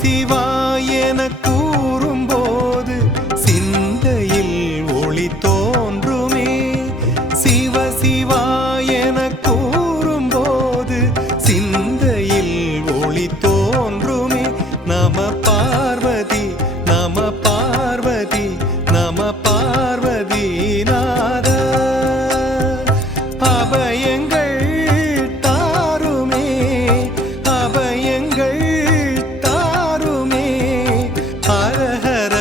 சிவாயன கூறும்போது சிந்தையில் ஒளி தோன்றுமே. சிவ சிவாயன கூறும்போது சிந்தையில் ஒளி தோன்றுமே. நம பார்வதி நம பார்வதி நம பார்வதி நாத. அபயங்கள் தாருமே அபயங்கள் தாருமே. ஹரஹர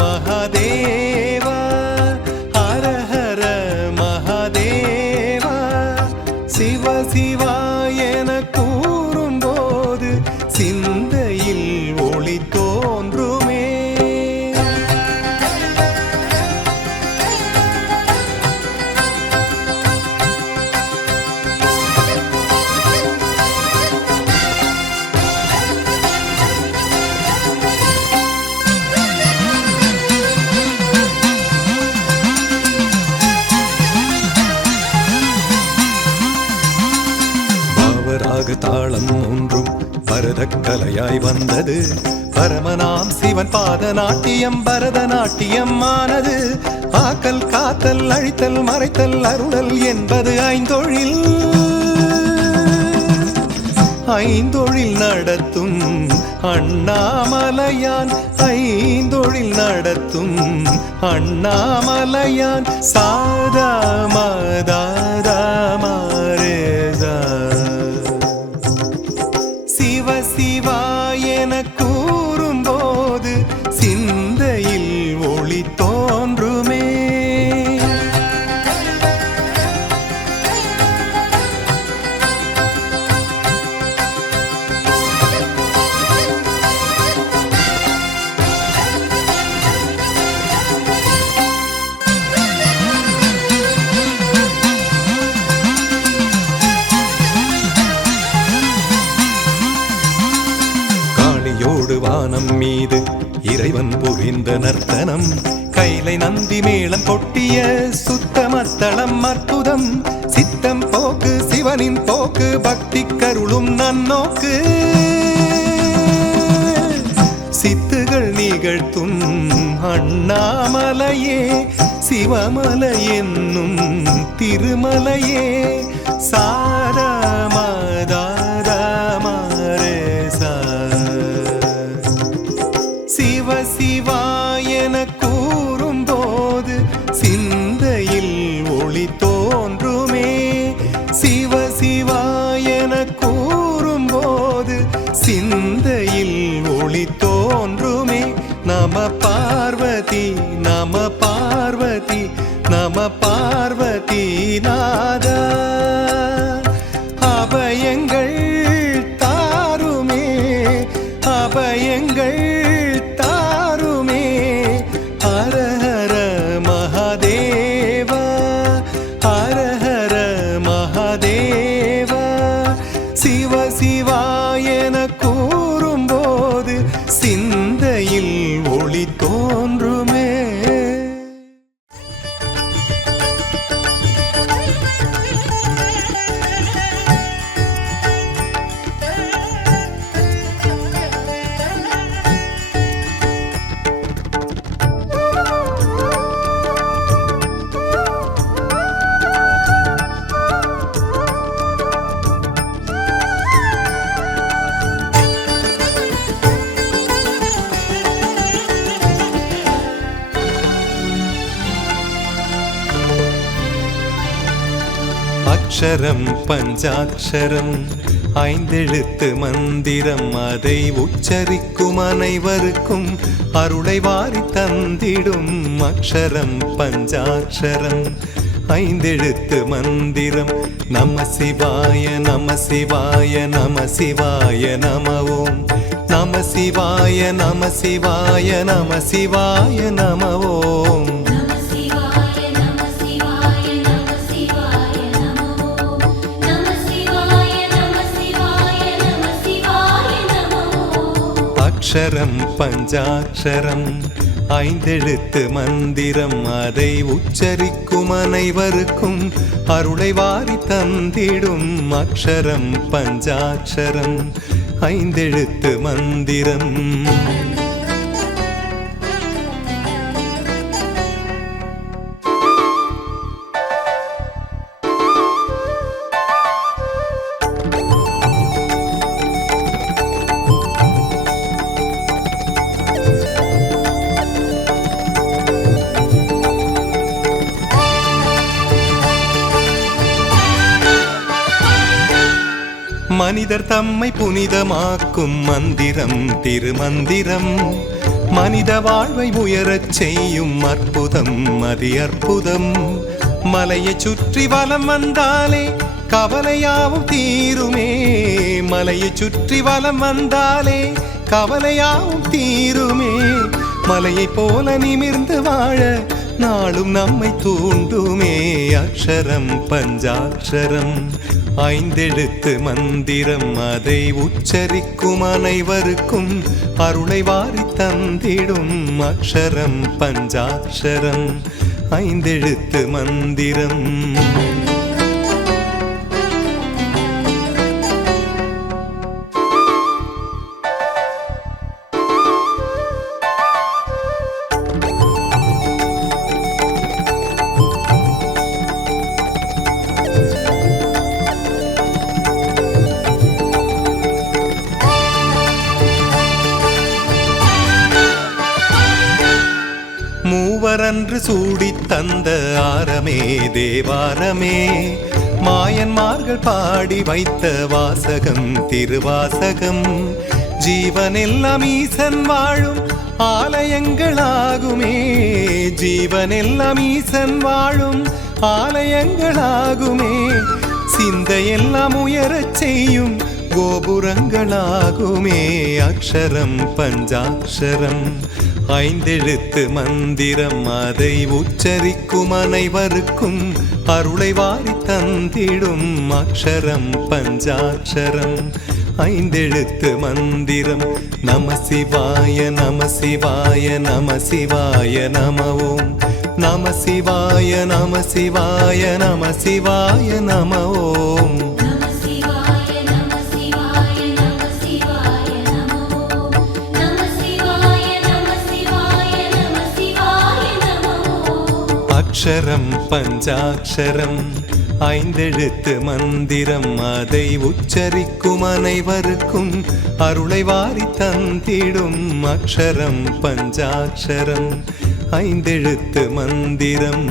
மகாதேவா ஹரஹர மகாதேவா. சிவ சிவாயன கூறும்போது சிந்தையில் ஒளி தோன்றுமே. பாவராக தாளம் ஒன்றும் பரதக்கலையாய் வந்தது. பரமனாம் சிவன் பாதநாட்டியம் பரதநாட்டியம் ஆனது. ஆக்கல் காத்தல் அழித்தல் மறைத்தல் அருளல் என்பது ஐந்தொழில். ஐந்தொழில் நடத்தும் அண்ணாமலையான் ஐந்தொழில் நடத்தும் அண்ணாமலையான். சாதா மதாதா மாரேதா. சிவ சிவாயன கூறும்போது சிந்தையில் ஒளி தோன்றுமே. காளியோடு வானம் மீது இறைவன் புரிந்த நர்த்தனம். கைலை நந்தி மேளம் கொட்டிய சுத்தமத்தளம் அற்புதம். சித்தம் போக்கு சிவனின் போக்கு பக்தி கருளும் நன்னோக்கு. சித்துகள் நிகழ்த்தும் அண்ணாமலையே சிவமலை என்னும் திருமலையே. சாரா மதாதா மாரேசா. சிவ சிவாயன கூறும்போது சிந்தையில் ஒளி தோன்றுமே. சிவ சிவாயன கூறும்போது சிந்தையில் ஒளி தோன்றுமே. நம பார்வதி நம பார்வதி நம பார்வதி நாத. அபயங்கள் தாருமே அபயங்கள் தாருமே. ஹரஹர மகாதேவா ஹரஹர மகாதேவா. சிவ சிவாயன கூறும்போது சிந்தையில் ஒளி தோன்றுமே. அக்ஷரம் பஞ்சாட்சரம் ஐந்தெழுத்து மந்திரம். அதை உச்சரிக்கும் அனைவருக்கும் அருளை வாரி தந்திடும். அக்ஷரம் பஞ்சாட்சரம் ஐந்தெழுத்து மந்திரம். நம சிவாய நம சிவாய நம சிவாய நம ஓம். நம சிவாய நம சிவாய நம சிவாய நம ஓம். அக்ஷரம் பஞ்சாட்சரம் ஐந்தெழுத்து மந்திரம் அதை உச்சரிக்கும் அனைவருக்கும் அருளை வாரி தந்திடும் அக்ஷரம் பஞ்சாட்சரம் ஐந்தெழுத்து மந்திரம். மனிதர் தம்மை புனிதமாக்கும் மந்திரம் திருமந்திரம் மனித வாழ்வை உயரச் செய்யும் அற்புதம் அதி அற்புதம். மலையை சுற்றி வலம் வந்தாலே கவலையாவும் தீருமே, மலையை சுற்றி வலம் வந்தாலே கவலையாவும் தீருமே. மலையை போல நிமிர்ந்து வாழ நாளும் நம்மை தூண்டுமே அக்ஷரம் பஞ்சாட்சரம் ஐந்தெழுத்து மந்திரம் அதை உச்சரிக்கும் அனைவருக்கும் அருளை வாரி தந்திடும் அக்ஷரம் பஞ்சாட்சரம் ஐந்தெழுத்து மந்திரம். மூவரன்று சூடித் தந்த ஆரமே தேவாரமே மாயன்மார்கள் பாடி வைத்த வாசகம் திருவாசகம். ஜீவனெல்லாம் ஈசன் வாழும் ஆலயங்களாகுமே, ஜீவனெல்லாம் ஈசன் வாழும் ஆலயங்களாகுமே. சிந்தையெல்லாம் உயரச் செய்யும் கோபுரங்களாகுமே அக்ஷரம் பஞ்சாட்சரம் ஐந்தெழுத்து மந்திரம் அதை உச்சரிக்கும் அனைவருக்கும் அருளை வாரி தந்திடும் அக்ஷரம் பஞ்சாட்சரம் ஐந்தெழுத்து மந்திரம். நம சிவாய நம சிவாய நம சிவாய நம ஓம் நம சிவாய நம சிவாய நம சிவாய நம ஓம். அக்ஷரம் பஞ்சாட்சரம் ஐந்தெழுத்து மந்திரம் அதை உச்சரிக்கும் அனைவருக்கும் அருளை வாரி தந்திடும் அக்ஷரம் பஞ்சாட்சரம் ஐந்தெழுத்து மந்திரம்.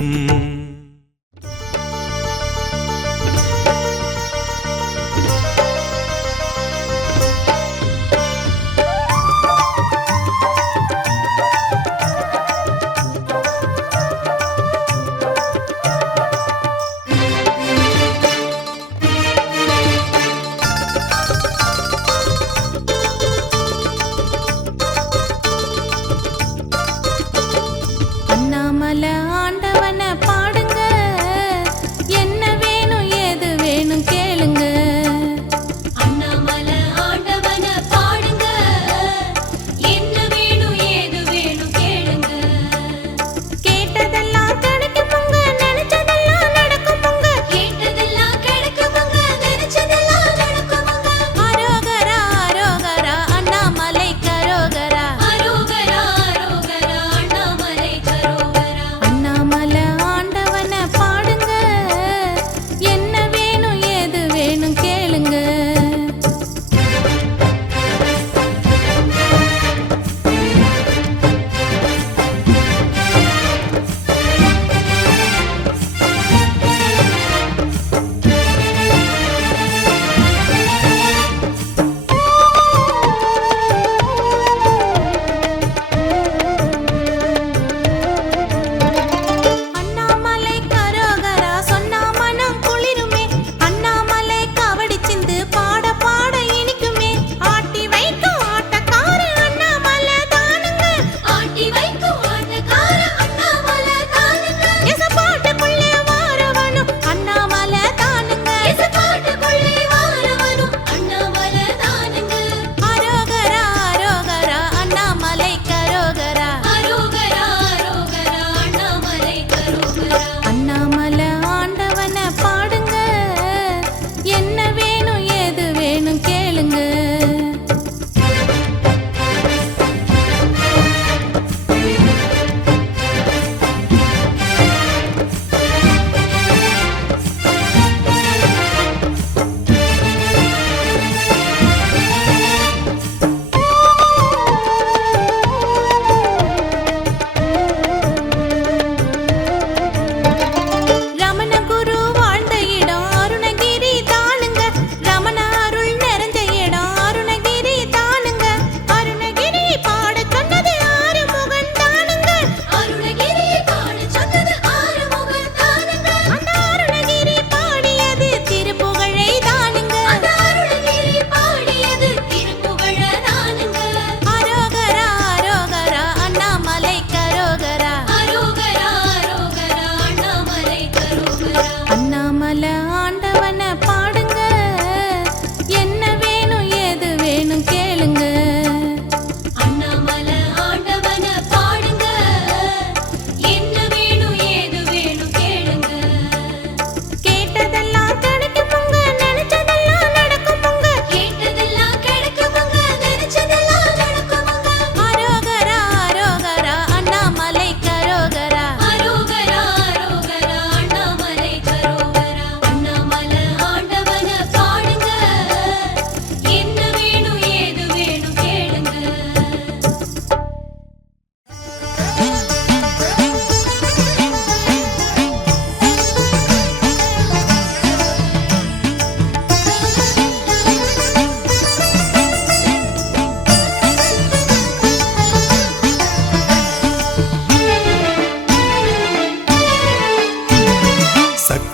ஆண்டவன பாட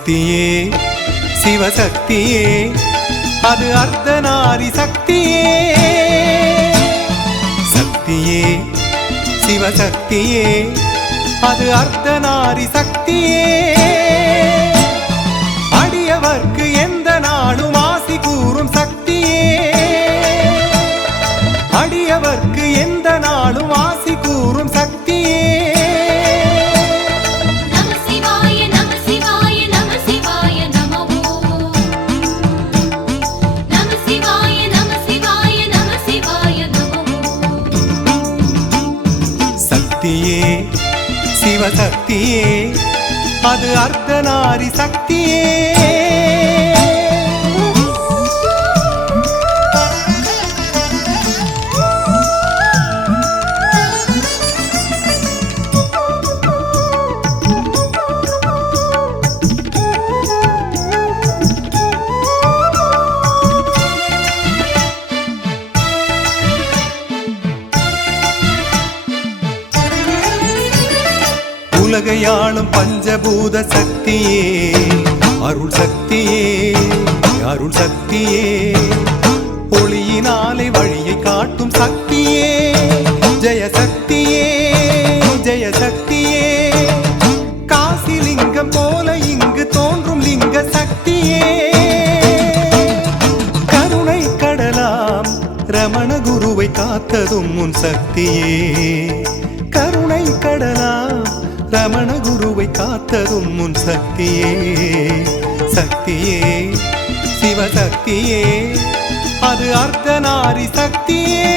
சக்தியே சிவசக்தியே அது அர்த்தநாரி சக்தியே சக்தியே சிவசக்தியே அது அர்த்தநாரி சக்தியே அடியவர்க்கு எந்த நாளும் ஆசி கூறும் சக்தியே அடியவர்க்கு எந்த நாளும் ஆசி கூறும் சக்தியே சக்தியே சிவசக்தியே அது அர்த்தநாரி சக்தியே உலகையாளும் பஞ்சபூத சக்தியே அருள் சக்தியே அருள் சக்தியே ஒளியினாலே வழியை காட்டும் சக்தியே ஜெய சக்தியே ஜெய சக்தியே காசி லிங்கம் போல இங்கு தோன்றும் லிங்க சக்தியே கருணை கடலாம் ரமண குருவை காத்ததும் உன் சக்தியே கருணை கடலாம் ரமண குருவை காத்ததும் உன் சக்தியே சக்தியே சிவசக்தியே அது அர்த்தநாரி சக்தியே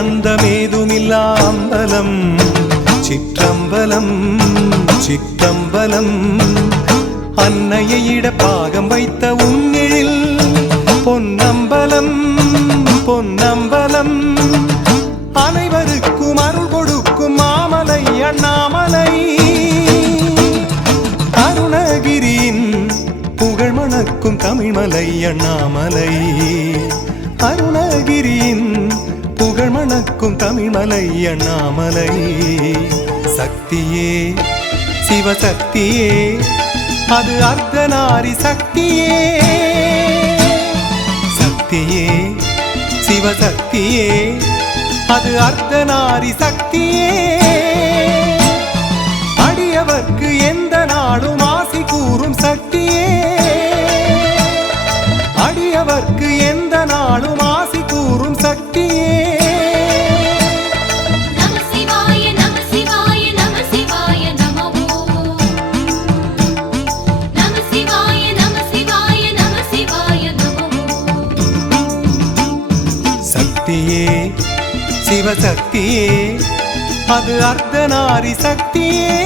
அந்தமேதுமில்லா அம்பலம் சிற்றம்பலம் சிற்றம்பலம் அன்னையை இட பாகம் வைத்த உன்னிழில் பொன்னம்பலம் பொன்னம்பலம் அனைவருக்கும் அருள் கொடுக்கும் மாமலை அண்ணாமலை அருணகிரியின் புகழ் மணக்கும் தமிழ்மலை அண்ணாமலை அருணகிரியின் புகழ் மணக்கும் தமிழ்மலை அண்ணாமலை சக்தியே சிவசக்தியே அது அர்த்தநாரி சக்தியே சக்தியே சிவசக்தியே அது அர்த்தநாரி சக்தியே அடியவர்க்கு எந்த நாளும் ஆசி கூறும் சக்தியே அடியவர்க்கு எந்த நாளும் ஆசி கூறும் சக்தியே சக்தியே சிவசக்தியே அது அர்த்தநாரி சக்தியே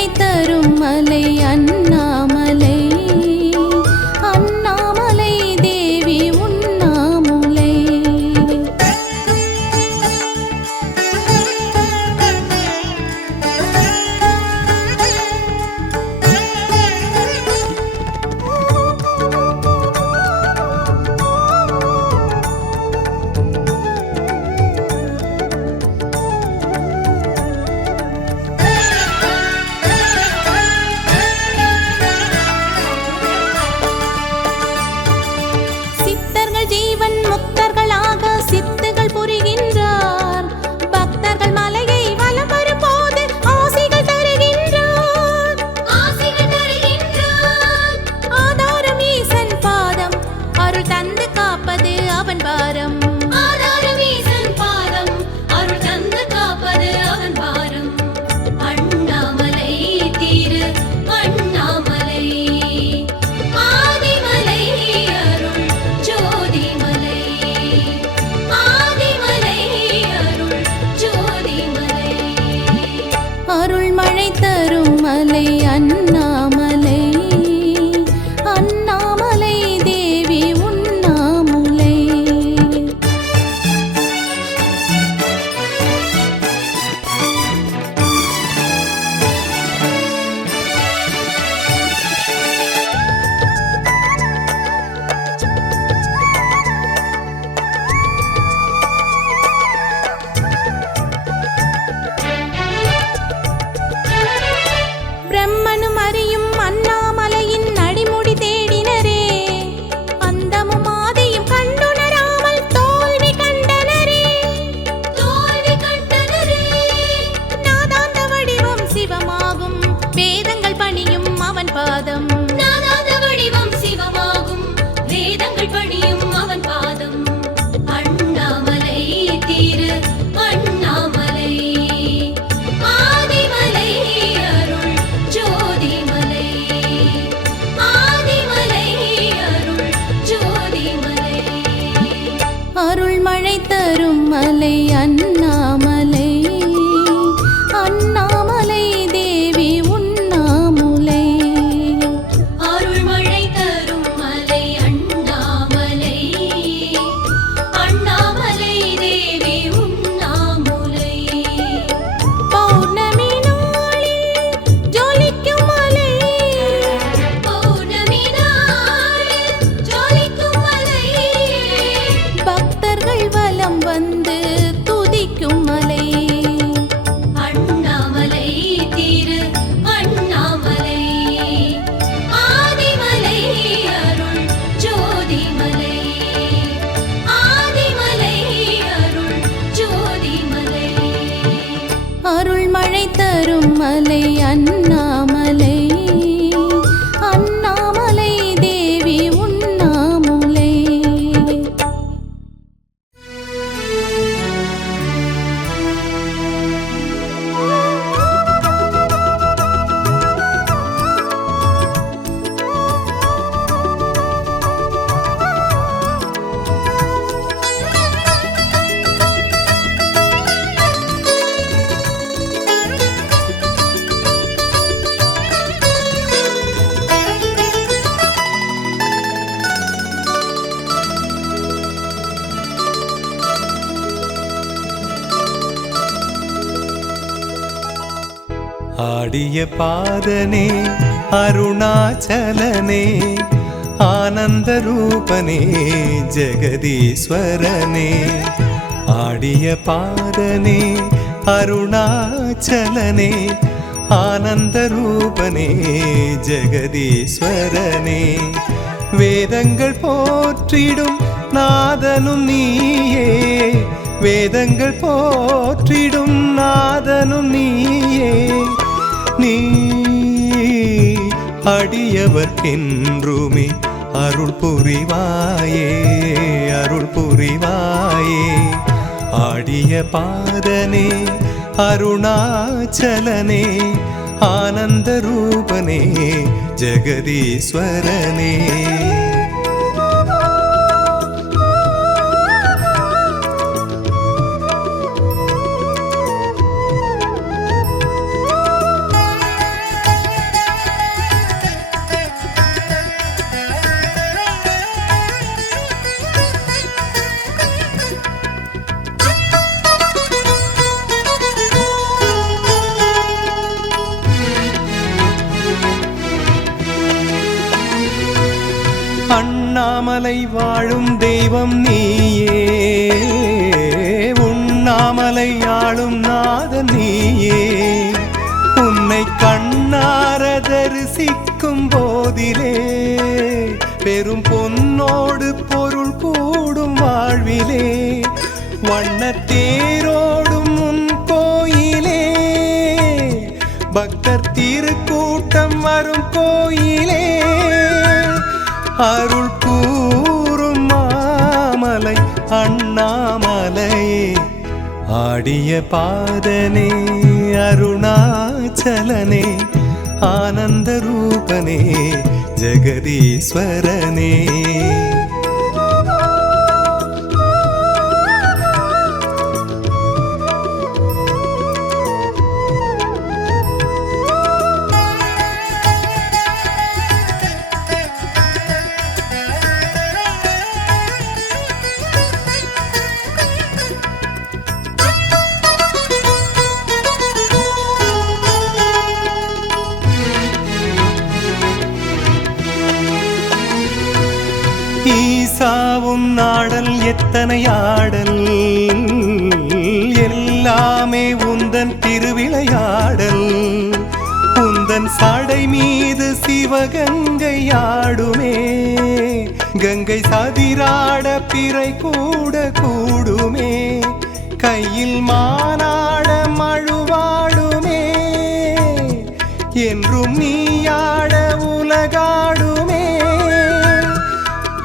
மழை தரும் மலை அண்ணாமலை, அண்ணாமலை தேவி உண்ணாமுலை. ஜீவன் முக்தர்களாக சித்துகள் புரிகின்றார். பக்தர்கள் மலையை வலம் வரும்போது ஆசிகள் தருகின்றார். ஆதாரம் ஈசன் பாதம், அருள் தந்து காப்பது அவன் பாரம். அருள் தந்து காப்பது அவன் பாரம். அண்ணாமலை திரு அண்ணாமலை, ஆதிமலை அருள் ஜோதிமலை, ஆதிமலை அருள் ஜோதிமலை. அருள் மழை தரும் மலை அண்ணாமலை, அண்ணாமலை தேவி உண்ணாமுலை. பிரம்மனும் அறியும் அண்ணாமலையின் அடிமுடி தேடினரே, அந்தமும் ஆதியும் கண்டுணராமல் தோல்வி கண்டனரே. நாதாந்த வடிவம் சிவமாகும், வேதங்கள் பணியும் அவன் பாதம். நாதாந்த வடிவம் சிவமாகும், வேதங்கள் பணியும் அவன் பாதம். அண்ணாமலை திரு அண்ணாமலை, ஆதிமலை அருள் ஜோதிமலை, ஆதிமலை அருள் ஜோதிமலை. அருள் மழை தரும் மலை அண்ணாமலை, அண்ணாமலை தேவி உண்ணாமுலை. அருள் மழை தரும் மலை அண்ணாமலை, அண்ணாமலை தேவி உண்ணாமுலை. பௌர்ணமி நாளில் ஜொலிக்கும் மலை, பௌர்ணமி நாளில் ஜொலிக்கும் மலை. பக்தர்கள் வலம் வந்து துதிக்கும் மலை. அண்ணாமலை திரு அண்ணாமலை, ஆதிமலை அருள் ஜோதிமலை, ஆதிமலை அருள் ஜோதிமலை. அருள் மழை தரும் மலை அண்ணாமலை, அண்ணாமலை தேவி உண்ணாமுலை. ஆடிய பாதனே அருணாச்சலனே, ஆனந்த ரூபனே ஜெகதீஸ்வரனே. ஆடிய பாதனே அருணாச்சலனே, ஆனந்த ரூபனே ஜெகதீஸ்வரனே. வேதங்கள் போற்றிடும் நாதனும் நீயே, வேதங்கள் போற்றிடும் நாதனும் நீயே. நீ அடியவர்க்கென்றுமே அருள் புரிவாயே, அருள் புரிவாயே. ஆடிய பாதனே அருணாச்சலனே, ஆனந்த ரூபனே ஜெகதீஸ்வரனே. உண்ணாமலை வாழும் தெய்வம் நீயே, உண்ணாமலை ஆளும் நாதன் நீயே. உன்னை கண்ணார தரிசிக்கும் போதிலே பெரும் பொன்னோடு பொருள் கூடும் வாழ்விலே. வண்ணத்தேரோடும் உன் கோயிலே, பக்தர் திருக்கூட்டம் வரும் கோயிலே. அருள் கூறும் மாமலை அண்ணாமலையே, ஆடிய பாதனே அருணாச்சலனே, ஆனந்த ரூபனே ஜெகதீஸ்வரனே. ஈசாவும் நாடல் எத்தனை ஆடல், எல்லாமே உந்தன் திருவிளையாடல். உந்தன் சடை மீது சிவகங்கை ஆடுமே, கங்கை சதிராட பிறை கூட கூடுமே. கையில் மானாட மழுவாடுமே, என்றும் நீயாட உலகாடுமே.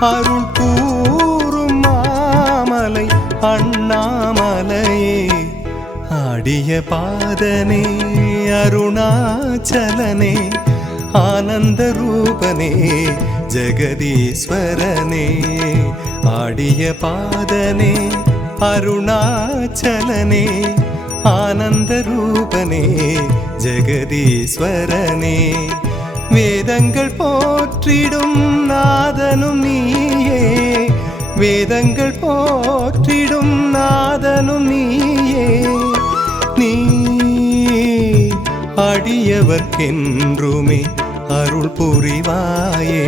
அருள் கூறும் மாமலை அண்ணாமலையே, ஆடிய பாதனே அருணாச்சலனே, ஆனந்த ரூபனே ஜெகதீஸ்வரனே. ஆடிய பாதனே அருணாச்சலனே, ஆனந்த ரூபனே ஜெகதீஸ்வரனே. வேதங்கள் போற்றிடும் நாதனும் நீயே, வேதங்கள் போற்றிடும் நாதனும் நீயே. நீ அடியவர்க்கென்றுமே அருள் புரிவாயே,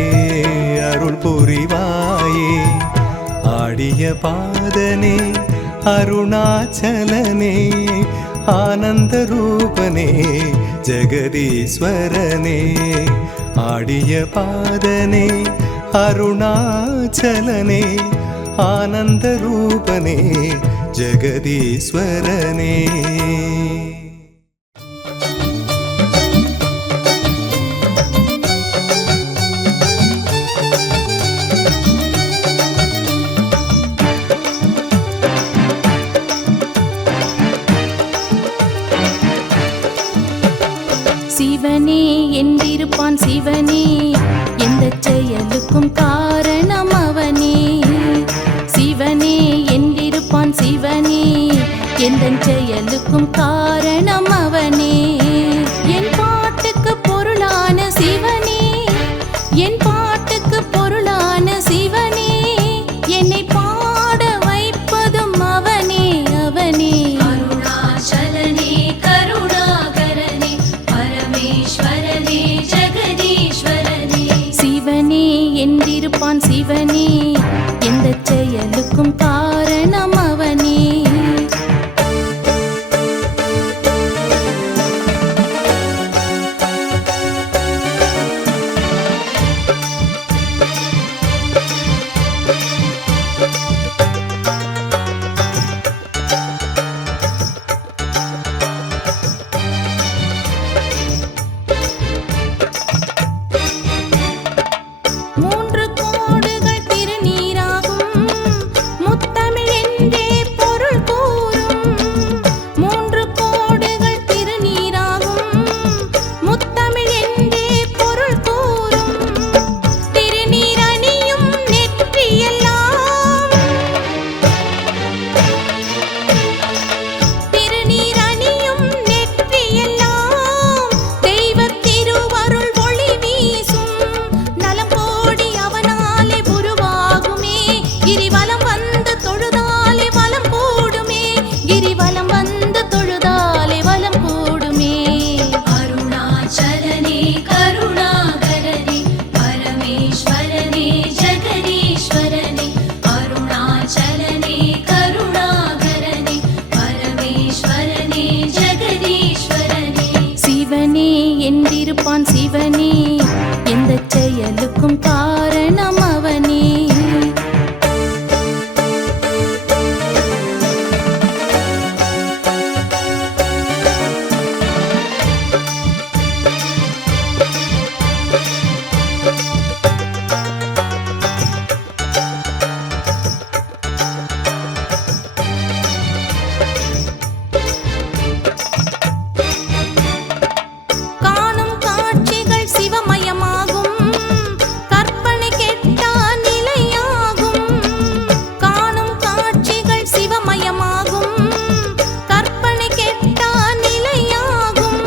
அருள் புரிவாயே. ஆடிய பாதனே அருணாச்சலனே, ஆனந்த ரூபனே ஜெகதீஸ்வரனே. ஆடிய பாதனே அருணாச்சலனே, ஆனந்த ரூபனே ஜெகதீஸ்வரனே. சிவனே என்றிருப்பான் சிவனே, எந்த செயலுக்கும் காரணம் அவனே. சிவனே என்றிருப்பான் சிவனே, எந்த செயலுக்கும் காரணம் அவனே. என் பாட்டுக்கு பொருளான சிவனே, என் பாட்டுக்கு பொருளான சிவனே, என்னை பாட வைப்பதும் அவனே அவனே. அருணாச்சலனே கருணாகரனே பரமேஸ்வரனே ஜெகதீஸ்வரனே. சிவனே என்றிருப்பான் சிவனே, எந்த செயலுக்கும் காரணம் அவனே. சிவனே என்றிருப்பான் சிவனே, எந்த செயலுக்கும் காரணம் அவனே. காணும் காட்சிகள் சிவமயமாகும், கற்பனை கெட்டா நிலையாகும். காணும் காட்சிகள் சிவமயமாகும், கற்பனை கெட்டா நிலையாகும்.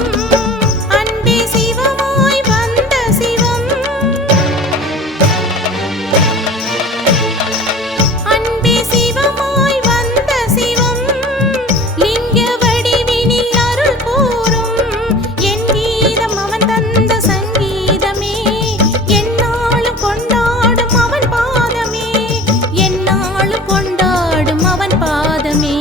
அன்பே சிவமாய் வந்த சிவம், அன்பே சிவமாய் வந்த சிவம், லிங்க வடிவினில் அருள் கூறும். என் கீதம் அவன் தந்த சங்கீதமே, எந்நாளும் கொண்டாடும் அவன் பாதமே, எந்நாளும் கொண்டாடும் அவன் பாதமே.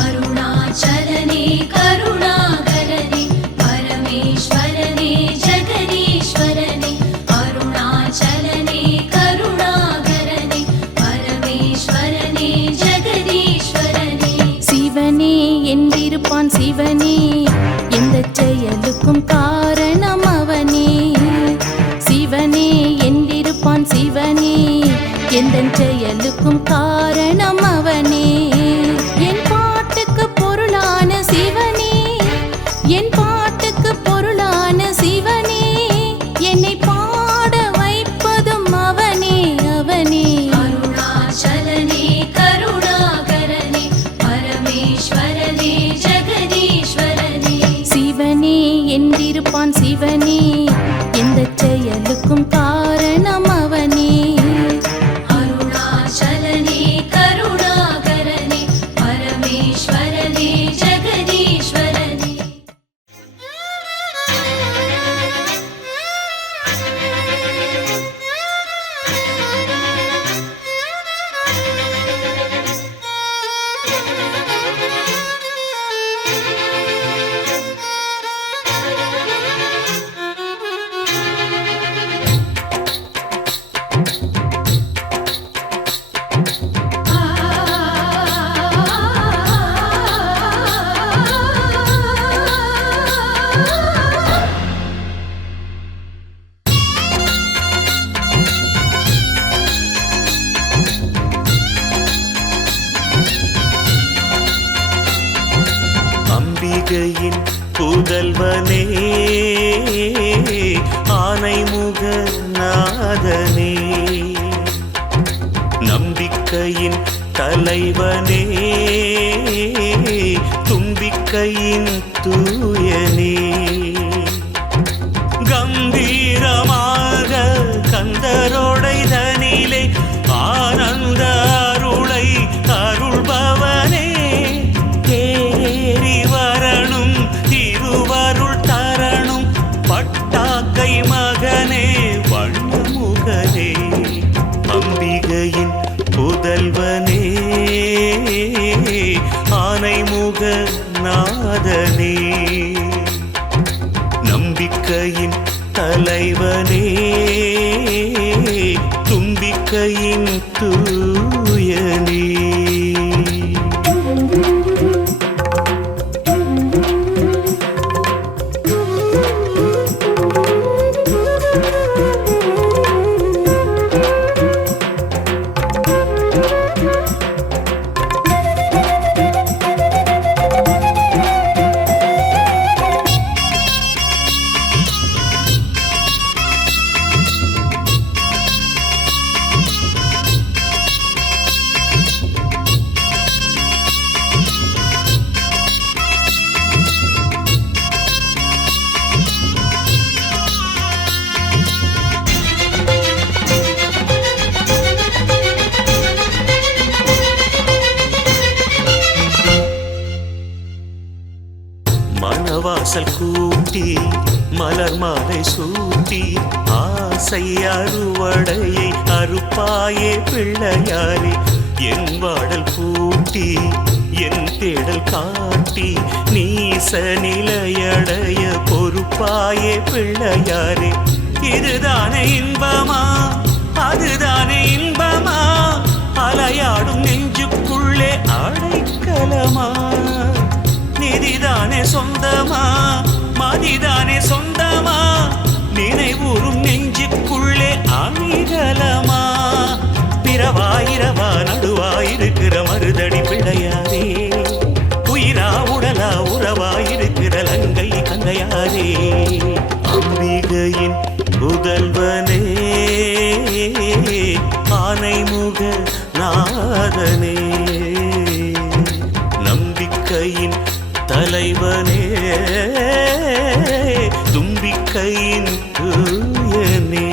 அருணாச்சலனே கருணாகரனே பரமேஸ்வரனே ஜெகதீஸ்வரனே. அருணாச்சலனே கருணாகரனே பரமேஸ்வரனே ஜெகதீஸ்வரனே. சிவனே என்றிருப்பான் சிவனே, எந்த செயலுக்கும் காரணம் அவனே. சிவனே என்றிருப்பான் சிவனே, எந்த செயலுக்கும் காரணம் அவனே. என் பாட்டுக்கு பொருளான சிவனே, என் பாட்டுக்கு பொருளான சிவனே, என்னை பாட வைப்பதும் அவனே அவனே. அருணாச்சலனே கருணாகரனே பரமேஸ்வரனே ஜெகதீஸ்வரனே. சிவனே என்றிருப்பான் சிவனே, எந்த செயலுக்கும் காரணம் அவனே. அருணாச்சலனே கருணாகரனே பரமேஸ்வரனே ஜெகதீஸ்வரனே. அம்பிகையின் புதல்வனே, ஆனைமுக நாதனே, நம்பிக்கையின் தலைவனே, தும்பிக்கையின் தூயனே. கம்பீரமாக கந்தரோடை தனிலே ஆனந்த அருளை அருள்பவனே, தேறி வரணும் திருவருள் தரணும் பட்டாக்கை மகனே வண்ணமுகனே. அம்பிகையின் புதல்வனே, ஆனைமுக நாதனே, நம்பிக்கையின் தலைவனே, தும்பிக்கையின் தூயனே. மணவாசல் கூட்டி மலர் மாலை சூட்டி ஆசை அறுவடையை அறுப்பாயே பிள்ளையாரே. என் வாடல் பூட்டி என் தேடல் காட்டி நீச நிலையடைய பொறுப்பு அறுப்பாயே பிள்ளையாரே. இதுதானே இன்பமா, அதுதானே இன்பமா, அலையாடும் நெஞ்சுக்குள்ளே அடைக்கலமா. நிதிதானே சொந்தமா, மதிதானே சொந்தமா, நினைவூறும் நெஞ்சுக்குள்ளே அணிகலமா. பிறவா இரவா நடுவாயிருக்கிற மருதடி பிள்ளையாரே, உயிரா உடலா உறவாயிருக்கிற லங்கை கந்தையாரே. அம்பிகையின் புதல்வனே, ஆனைமுக நாதனே, நம்பிக்கையின் தலைவனே, தும்பிக்கையின் தூயனே.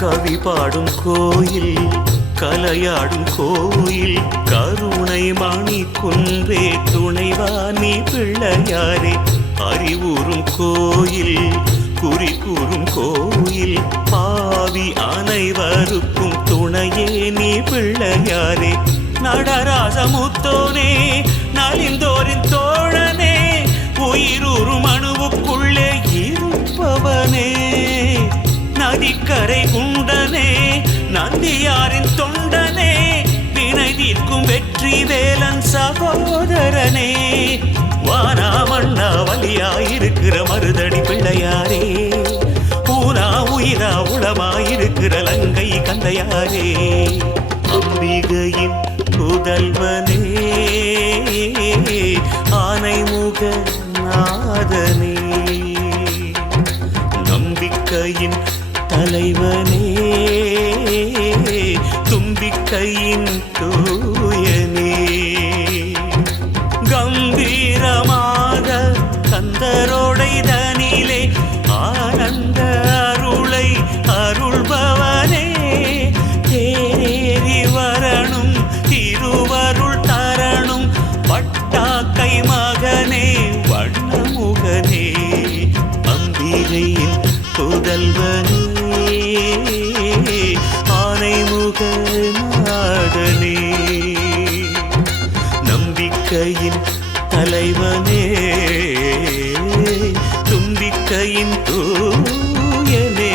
கவி பாடும் கோயில், கலையாடும் கோயில், கருணை மணி குன்றே துணைவா நீ பிள்ளையாரே. அறிவுறும் கோயில், குறி கூறும் கோயில், பாவி அனைவருக்கும் துணையே நீ பிள்ளையாரே. நடராசமுத்தோனே, நலிந்தோரின் தோழனே, உயிரூறும் அணுவுக்குள்ளே இருப்பவனே. நதிக்கரை குண்டனே, நந்தியாரின் தொண்டனே, வினை தீர்க்கும் வெற்றி வேலன் சகோதரனே. வானா மண்ணா வலியாயிருக்கிற மருதடி பிள்ளையாரே, ஊனா உயிரா உளமாயிருக்கிற லங்கை கந்தையாரே. அம்பிகையின் புதல்வனே, ஆனைமுக நாதனே, நம்பிக்கையின் தலைவனே, தும்பிக்கையின் தூயனே. கம்பீரமாக கந்தரோடைதனிலே ஆனந்த அருளை அருள்பவனே. தேரேறி வரணும் திருவருள் தரணும், பட்டாக்கை மகனே வண்ணமுகனே. அம்பிகையின் புதல்வனே, ஆனைமுக நாதனே, நம்பிக்கையின் தலைவனே, தும்பிக்கையின் தூயனே.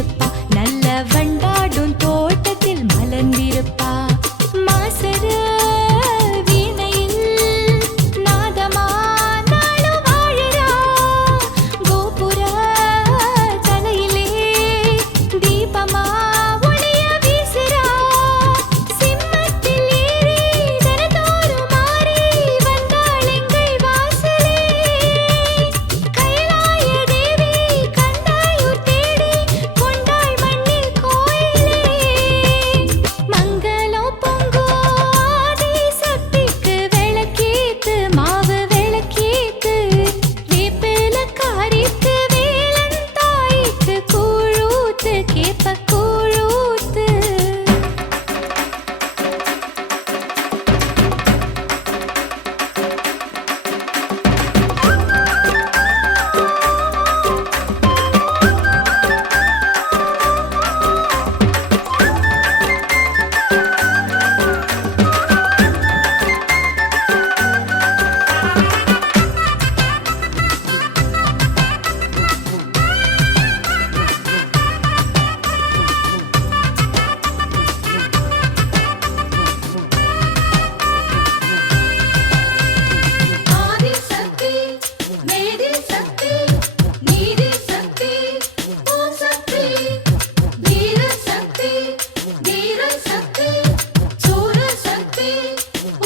வீற்றிருப்பா நல்ல வண்டாடும் தோட்டத்தில் மலர்ந்திருப்பா மாசர வீணையில் நாதமா நாளும் வாழறா கோபுர தலையிலே தீபமா ஒளிய வீசுறா சிம்மத்தில் ஏறி தினந்தோறும் மாறி வந்தாள் எங்கள் வாசலே கைலாய தேவி கண்டாயூர் தேடி கொண்டாள் மண்ணில் கோயிலே மங்களம் பொங்கும் ஆதி சக்திக்கு விளக்கேத்து மாவு விளக்கேத்து வேப்பிலக்காரிக்கு வேலன் தாய்க்கு கூழூத்து கேப்ப கூழூத்து ஆதி சக்தி மேதி சக்தி நீதி சக்தி ஓம் சக்தி வீர சக்தி வீர சக்தி சூர சக்தி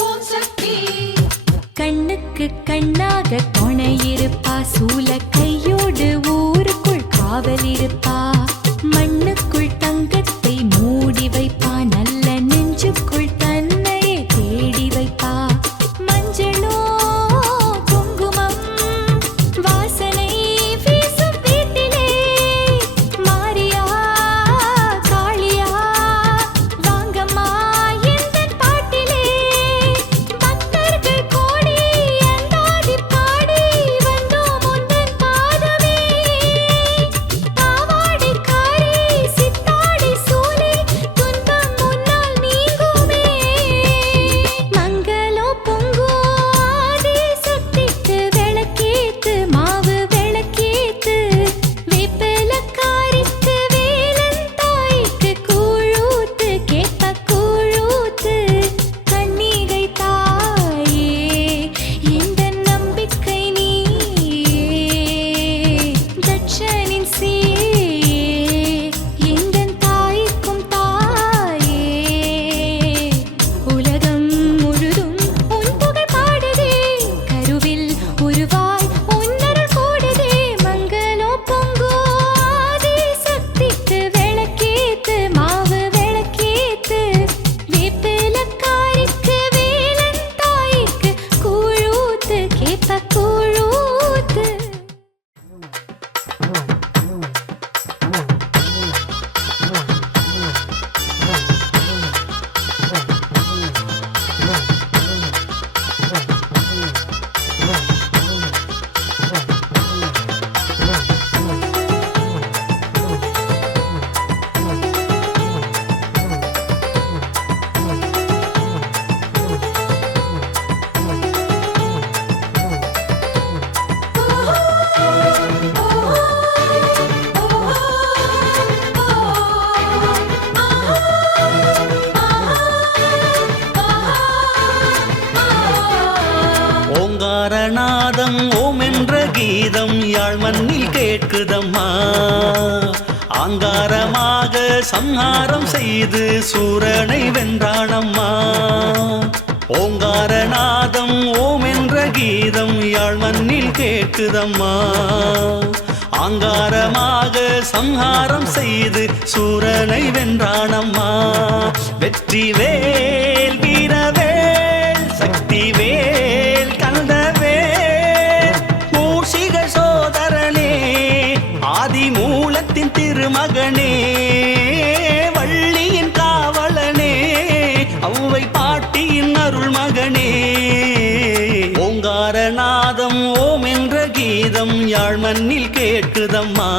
ஓம் சக்தி கண்ணுக்கு கண்ணாக துணை இருப்பா சூல கையோடு ஊருக்குள் காவல் இருப்பா மண்ணுக்குள் தங்கத்தை மூடி வைப்பா நல்ல நெஞ்சுக்குள் தன்னையே தேடி வைப்பா மஞ்சளோ குங்குமம் வாசனை வீசும் வீட்டிலே மாரியா காளியா வாங்கம்மா எந்தன் பாட்டிலே பக்தர்கள் கோடி அந்தாதி பாடி வந்தோம் உந்தன் பாதமே பாவாடைக்காரி சித்தாடை சூலே துன்பம் முன்னால் நீங்குமே மங்களம் பொங்கும் ஆதி சக்திக்கு விளக்கேத்து மாவு விளக்கேத்து வேப்பிலக்காரிக்கு வேலன் தாய்க்கு கூழூத்து கேப்ப கூழூத்து கன்னிகை தாயே இந்த நம்பிக்கை நீயே தட்சனின் சீயே எந்தன் தாய்க்கும் தாயே உலகம் முழுதும் உன் புகழ் பாடுதே கருவில் உருவாய் உன்னருள் கூடுதே மங்களம் பொங்கும் ஆதி சக்திக்கு விளக்கேத்து மாவு விளக்கேத்து வேப்பிலக்காரிக்கு வேலன் தாய்க்கு கூழூத்து கேப்ப கூழூத்து ஓங்காரநாதம் ஓம் என்ற கீதம் யாழ் மண்ணில் கேட்குதம்மா ஆங்காரமாக சம்ஹாரம் செய்து சூரனை வென்றானம்மா ஓங்காரநாதம் ஓம் என்ற கீதம் யாழ் மண்ணில் கேட்குதம்மா ஆங்காரமாக சம்ஹாரம் செய்து சூரனை வென்றானம்மா வெற்றி வேல் வீரவேல் சக்தி வேல் கந்தவேல் மூஷிக சோதரனே ஆதி மூலத்தின் திருமகனே வள்ளியின் காவலனே ஔவை பாட்டியின் அருள் மகனே ஓங்காரநாதம் ஓம் என்ற கீதம் யாழ் மண்ணில் கேட்குதம்மா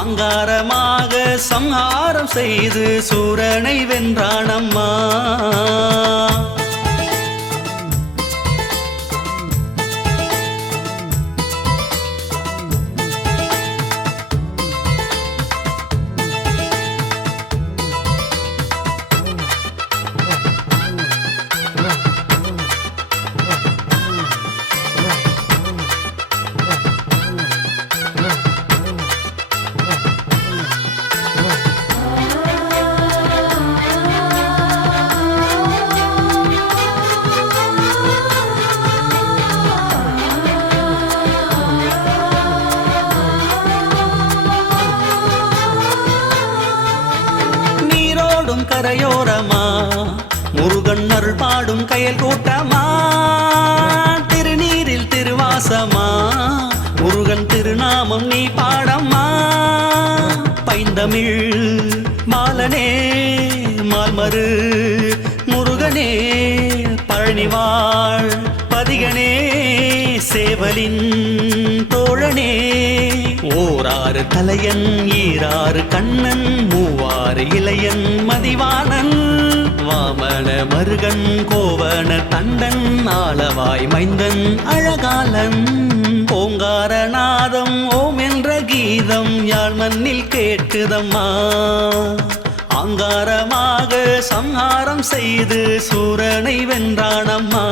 ஆங்காரமாக சம்ஹாரம் செய்து சூரனை வென்றானம்மா கரையோரமா முருகன் அருள் பாடும் கயல் கூட்டமா திருநீரில் திருவாசமா முருகன் திருநாமம் நீ பாடம்மா பைந்தமிழ் மாலனே மால்மரு முருகனே பழனிவாழ் பதிகனே சேவலின் தோழனே ஓராறு தலையன் ஈராறு கண்ணன் மூவாறு இளையன் மதிவாணன் வாமன மருகன் கோவன தண்டன் ஆளவாய் மைந்தன் அழகாலன் ஓங்காரநாதம் ஓம் என்ற கீதம் யாழ் மண்ணில் கேட்குதம்மா அங்காரமாக சம்ஹாரம் செய்து சூரனை வென்றானம்மா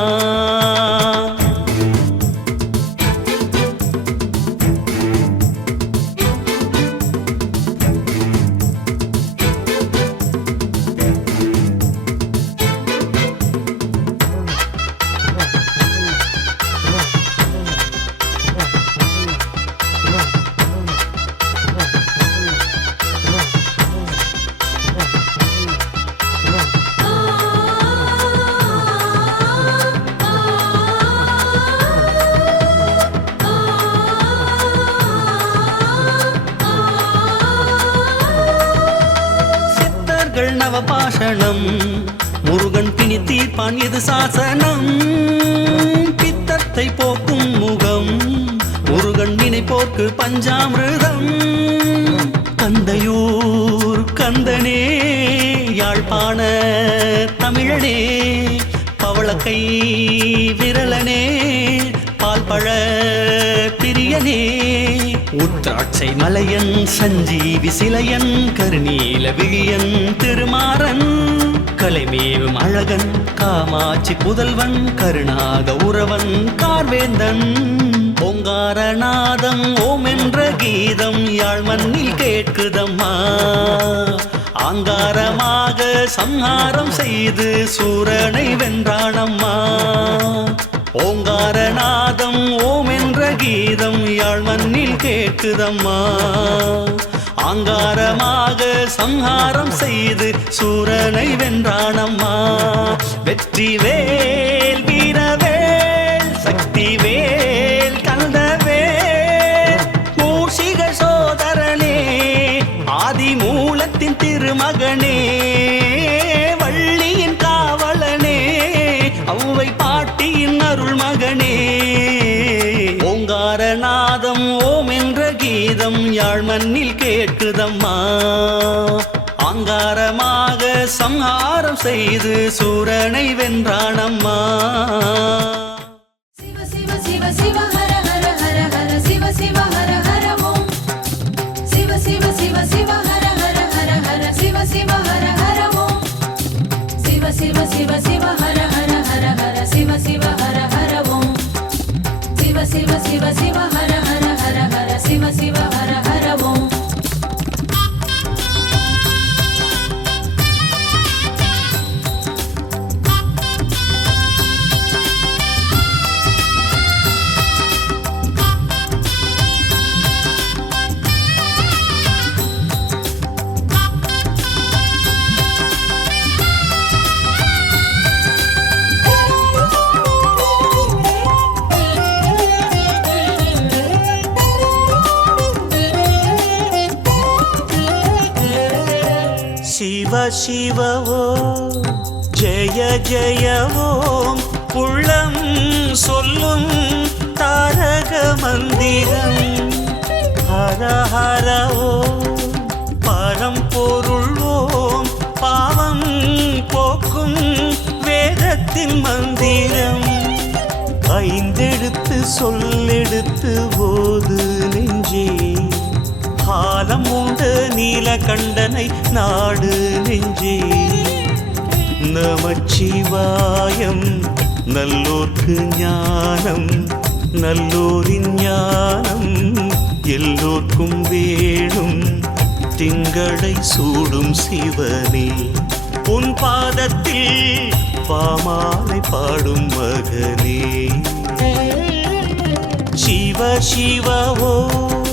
நவபாஷணம் முருகன் பிணி தீர்ப்பான் இது சாசனம் பித்தத்தை போக்கும் முகம் முருகன் நினைப்போர்க்கு பஞ்சாமிர்தம் கந்தையூர் கந்தனே யாழ்ப்பாண தமிழனே பவளக்கை விரலனே பால்பழ பிரியனே உத்ராட்சை மலையன் சஞ்சீவி சிலையன் கருநீல விழியன் திருமாறன் கலைமேவும் அழகன் காமாட்சி புதல்வன் கருணாக உறவன் கார்வேந்தன் ஓங்காரநாதம் ஓம் என்ற கீதம் யாழ் மண்ணில் கேட்குதம்மா ஆங்காரமாக சம்ஹாரம் செய்து சூரனை வென்றானம்மா ஓங்காரநாதம் ஓம் என்ற கீதம் யாழ் மண்ணில் கேட்குதம்மா ஆங்காரமாக சம்ஹாரம் செய்து சூரனை வென்றானம்மா வெற்றி வேல் வீரவேல் சக்தி வேல் கந்தவேல் மூஷிக சோதரனே ஆதி மூலத்தின் திருமகனே வள்ளியின் காவலனே அவ்வை பாட்டியின் அருள் மகனே ஓங்காரநாதம் ஓம் என்ற கீதம் யாழ் மண்ணில் கேட்குதம்மா ஆங்காரமாக சம்ஹாரம் செய்து சூரனை வென்றானம்மா சிவ சிவ சிவ சிவ ஹர ஹர ஹர ஹர சிவ சிவ ஹர ஹர ஓம் சிவ சிவ சிவ சிவ ஹர ஹர ஹர ஹர சிவ சிவ ஹர ஹர ஓம் சிவ சிவ சிவ சிவ ஹர ஹர ஹர ஹர சிவ சிவ ஹர ஹர ஓம் சிவ சிவ சிவ சிவ ஹர ஹர ஹர ஹர சிவ சிவ ஹர ஹர ஓம் சிவ சிவ ஓம் ஜெய ஜெய ஓம் உள்ளம் சொல்லும் தாரக மந்திரம் ஹர ஹர ஓம் பரம்பொருள் ஓம் பாவம் போக்கும் வேதத்தின் மந்திரம் ஐந்தெழுத்து சொல்லெடுத்து போது நெஞ்சே காலம் உண்டு நீலகண்டனை நாடு நெஞ்சே நமச்சிவாயம் நல்லோர்க்கு ஞானம் நல்லோரின் ஞானம் எல்லோர்க்கும் வேணும் திங்களை சூடும் சிவனே உன் பாதத்தில் பாமாலை பாடும் மகனே சிவ சிவ ஓம்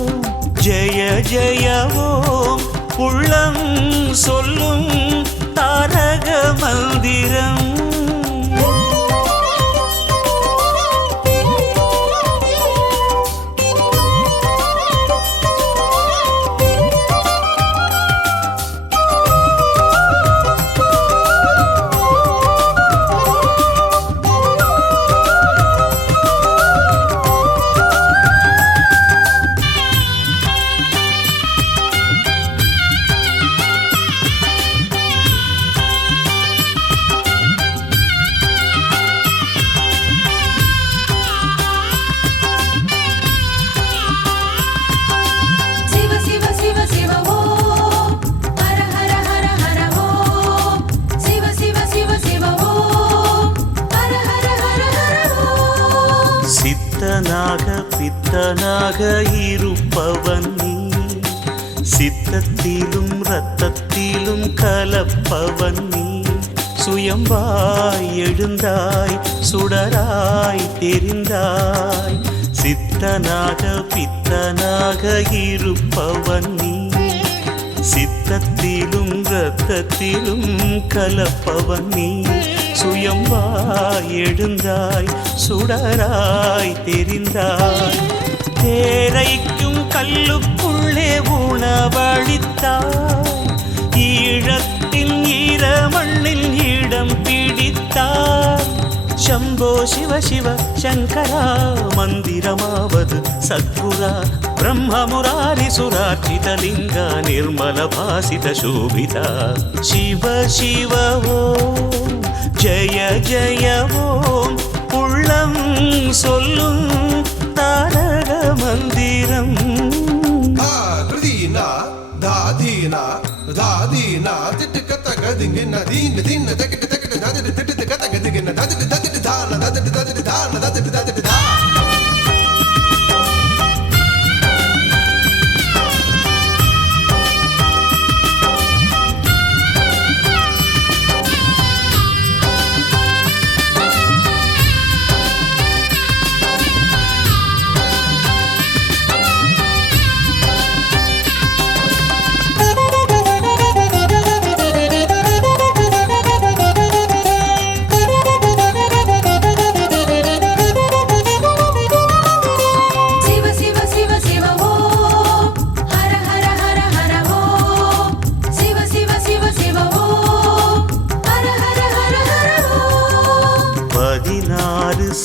ஜெய ஜெய ஓம் உள்ளம் சொல்லும் தாரக மந்திரம். சித்தனாக பித்தனாக இருப்பவன் நீ, சித்தத்திலும் இரத்தத்திலும் கலப்பவன் நீ. சுயம்பாய் எழுந்தாய் சுடராய் தெரிந்தாய். சித்தனாக பித்தனாக இருப்பவன் நீ, சித்தத்திலும் இரத்தத்திலும் கலப்பவன் நீ. சுயம்பாய் எழுந்தாய் சுடராய் தெரிந்தாய். தேரைக்கும் கல்லுக்குள்ளே உணவளித்தாய். ஈழத்தின் ஈரமண்ணில் இடம் பிடித்தாய். शम्भो शिव शिव शङ्करा मन्दिरमावद् सद्गुरा ब्रह्ममुरारिसुरार्चितलिङ्गा निर्मलभासितशोभिता शिव शिव ॐ जय जय ॐ உள்ளம் சொல்லும் தாரக மந்திரம் தாதீனா தாதீனா தாதீனா திட்டு கத்த கதிங்க நதீன தீன தக்கிட்டு தக்கிட்டு நதிட்டு திட்டு கத்த கதிங்க நதிட்டு தத்திட்டு தான நதிட்டு தத்திட்டு தான நதிட்டு தத்திட்டு தா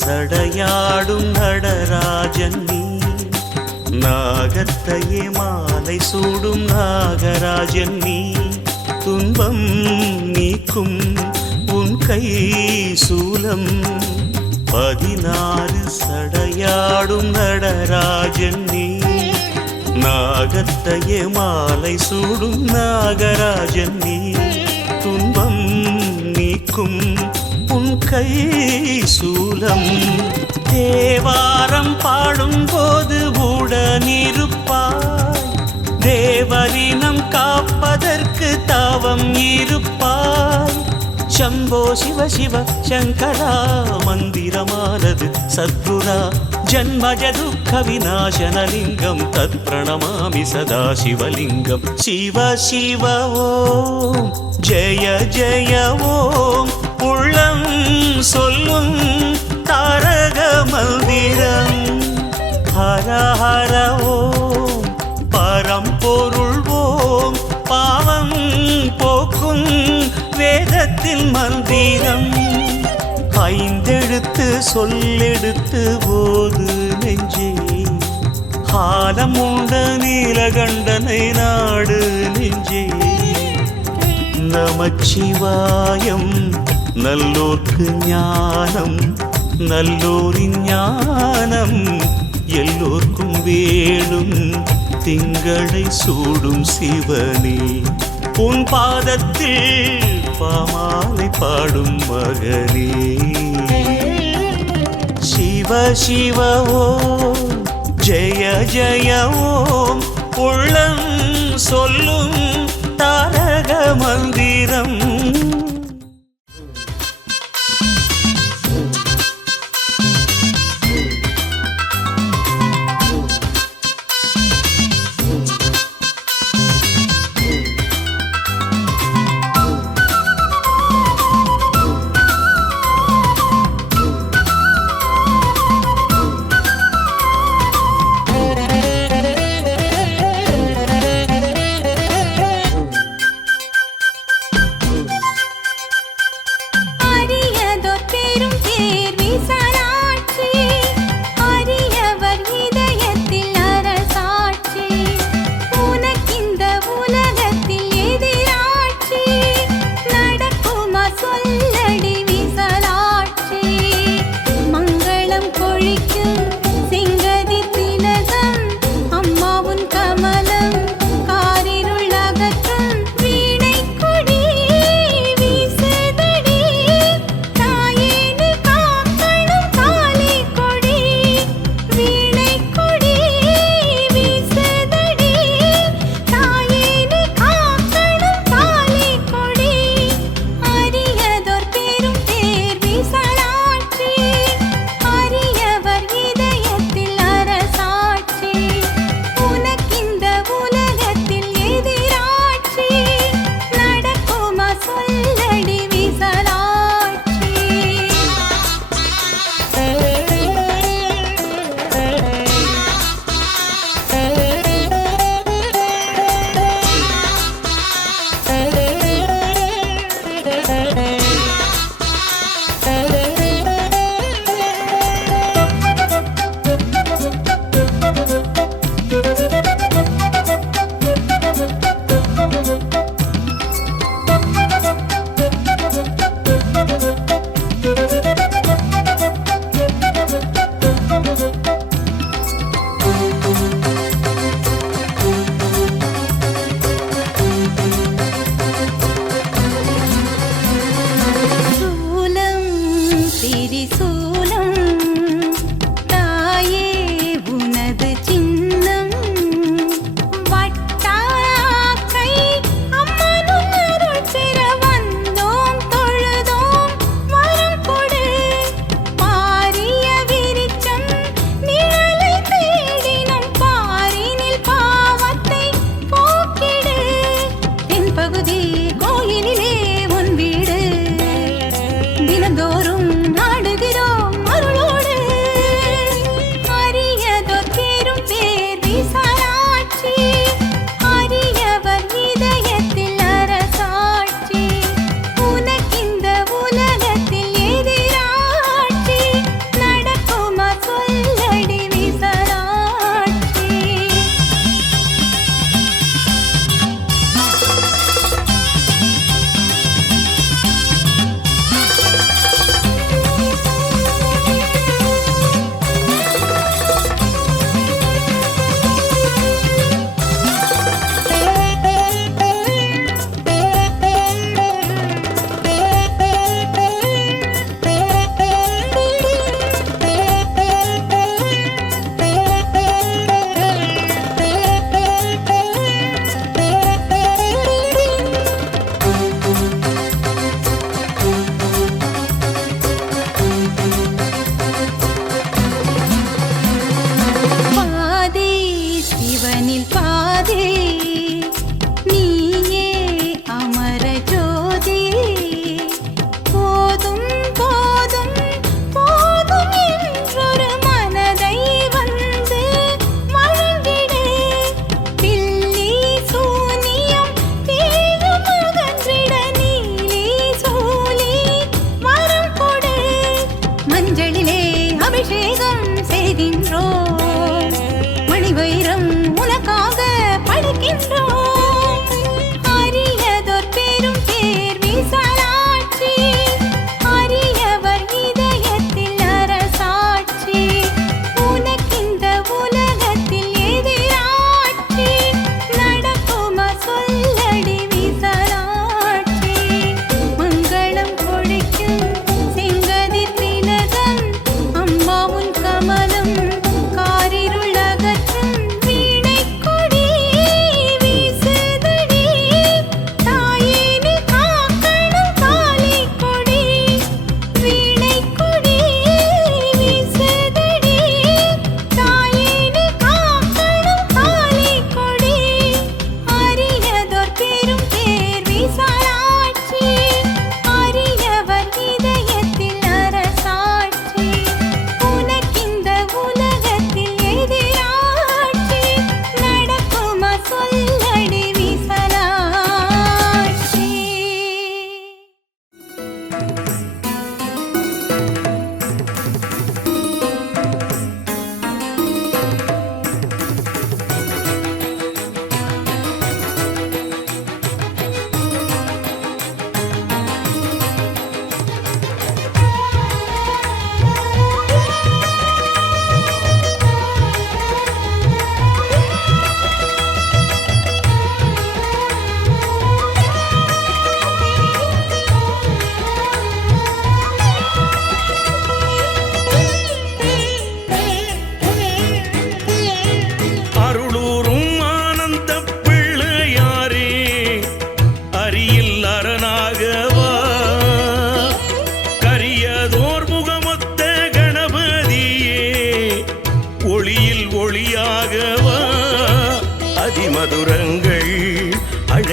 சடையாடும் நடராஜன் நீ நாகத்தையே மாலை சூடும் நாகராஜன் நீ துன்பம் நீக்கும் உன் கை சூலம் 16 சடையாடும் நடராஜன் நீ நாகத்தையே மாலை சூடும் நாகராஜன் நீ துன்பம் நீக்கும் உன் கை சூலம் தேவாரம் பாடும்போது உடனிருப்பாய் தேவரினம் காப்பதற்கு தாவம் இருப்பாய் शम्भो शिव शिव शङ्करा मन्दिरमानद् सद्गुरा जन्मज दुःख विनाशनलिङ्गं तत्प्रणमामि सदा शिवलिङ्गं शिव शिव ॐ जय जय ॐ உள்ளம் சொல்லும் தாரக மந்திரம் ஹர ஹர ஓம் பரம்பொருள் ஓம் பாவம் போக்கும் வேதத்தின் மந்திரம் 5 எழுத்து சொல்லெடுத்து போது நெஞ்சே காலம் உண்ட நீலகண்டனை நாடு நெஞ்சே நமச்சிவாயம் நல்லோர்க்கு ஞானம் நல்லோரின் ஞானம் எல்லோர்க்கும் வேணும் திங்களை சூடும் சிவனே உன் பாதத்தில் பாமாலை பாடும் மகனே சிவ சிவ ஓம் ஜெய ஜெய ஓம் உள்ளம் சொல்லும் தாரக மந்திரம்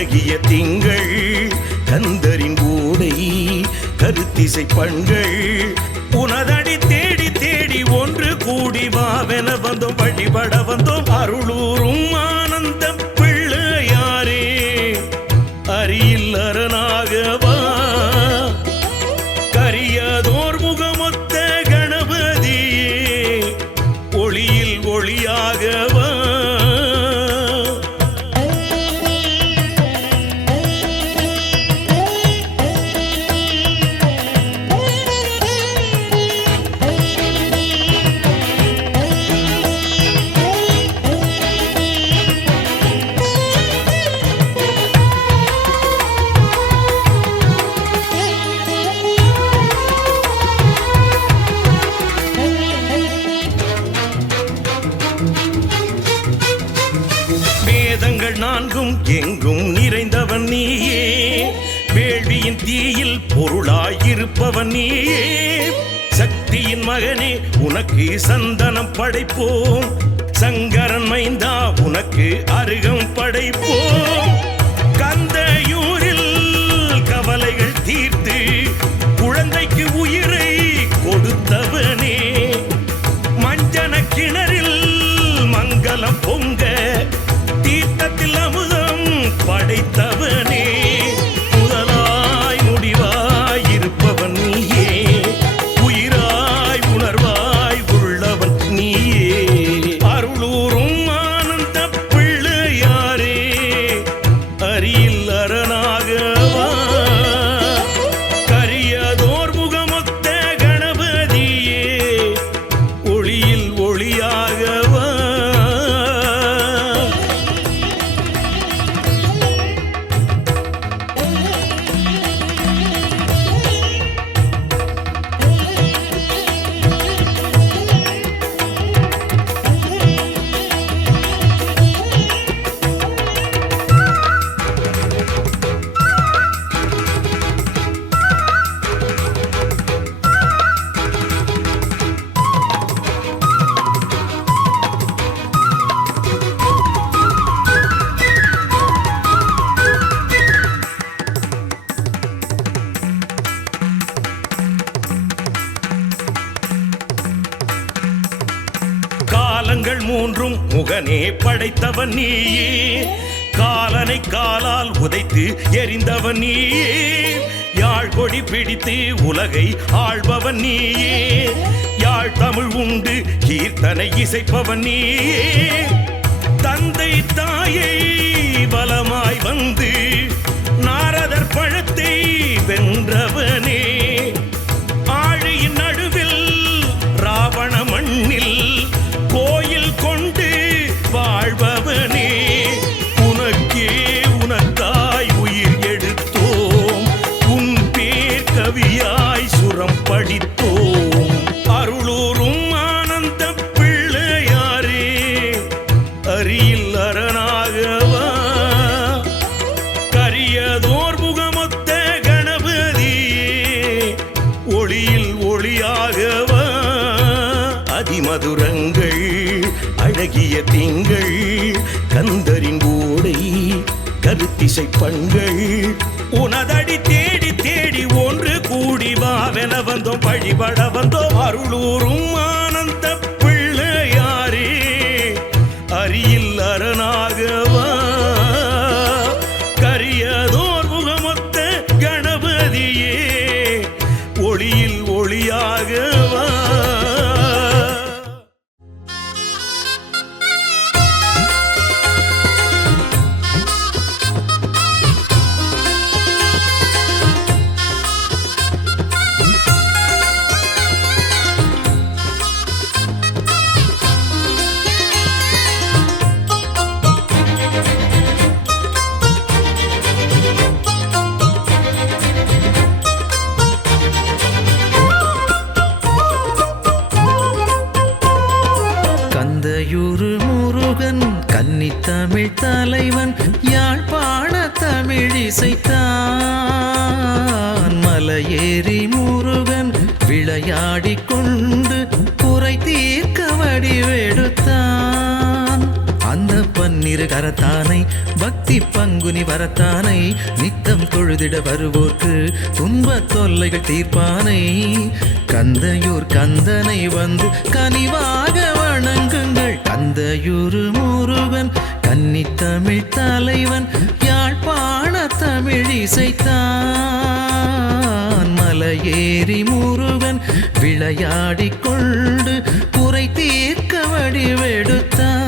அழகிய திங்கள் கந்தரின் ஊடை கருத்திசை பண்கள் உனதடி தேடி தேடி ஒன்று கூடி வாவென வந்தோம் வழிபட வந்தோம் அருளூரும் ஆனந்த பிள்ளையாரே அரியில் அரணாகவா கரியதோர் முகமொத்த கணபதியே ஒளியில் ஒளியாகவா நான்கும் எங்கும் நிறைந்தவன் நீயே வேள்வியின் தீயில் பொருளாயிருப்பவன் நீயே சக்தியின் மகனே உனக்கு சந்தனம் படைப்போம் சங்கரன் மைந்தா உனக்கு அருகம் படைப்போம் கந்தையூரில் கவலைகள் தீர்த்து குழந்தைக்கு உயிரை கொடுத்தவனே மஞ்சன கிணறில் மங்களம் பொங்க தீர்த்தத்தில் அமுதம் படைத்தவனே முதலாய் முடிவாய் இருப்பவன் நீயே உயிராய் உணர்வாய் உள்ளவன் நீயே அருளூரும் ஆனந்த பிள்ளையாரே அரியில் அரணாகவா கரியதோர் முகமொத்த கணபதியே ஒளியில் ஒளியாகவா காலங்கள் மூன்றும் முகனே படைத்தவன் நீயே காலனை காலால் உதைத்து எரிந்தவன் நீயே யாழ் கொடி பிடித்து உலகை ஆள்பவன் நீயே யாழ் தமிழ் உண்டு கீர்த்தனை இசைப்பவன் நீயே தந்தை தாயை பலமாய் வந்து நாரதர் பழத்தை வென்றவனே ஆழியின் நடுவில் ராவண மண்ணில் கோயில் கொண்டு வாழ்பவனே உனக்கே உனக்காய் உயிர் எடுத்தோம் உன் பேர் கவியாய் சுரம் படித்தோம் அருளூரும் ஆனந்த பிள்ளையாரே அரியில் அரணாகவா கரியதோர் முகமொத்த கணபதியே ஒளியில் ஒளியாகவா அதிமதுரங்கள் அழகிய திங்கள் கந்தரின் ஊடை கருத்திசை பண்கள் உனதடி தேடி தேடி ஒன்று கூடி வாவென வந்தோம் வழிபட வந்தோம் அருளூரும் ஆனந்த பிள்ளையாரே அரியில் அரணாகவா கரியதோர் முகமொத்த கணபதியே ஒளியில் ஒளியாகவா தமிழ் தலைவன் யாழ்ப்பாண தமிழ் இசைத்தான் மலையேறி முருகன் விளையாடிக் கொண்டு குறை தீர்க்க வடிவெடுத்தான் அந்த பன்னி பன்னிரு கரத்தானை பக்தி பங்குனி வரத்தானை நித்தம் தொழுதிட வருவோர்க்கு துன்ப தொல்லைகள் தீர்ப்பானை கந்தையூர் கந்தனை வந்து கனிவாக வணங்குங்கள் கந்தையூர் முருகன் கன்னித்தமிழ் தலைவன் யாழ்ப்பாண தமிழ் இசைத்தான் மலையேறி முருகன் விளையாடிக் கொண்டு குறை தீர்க்க வடிவெடுத்தான்.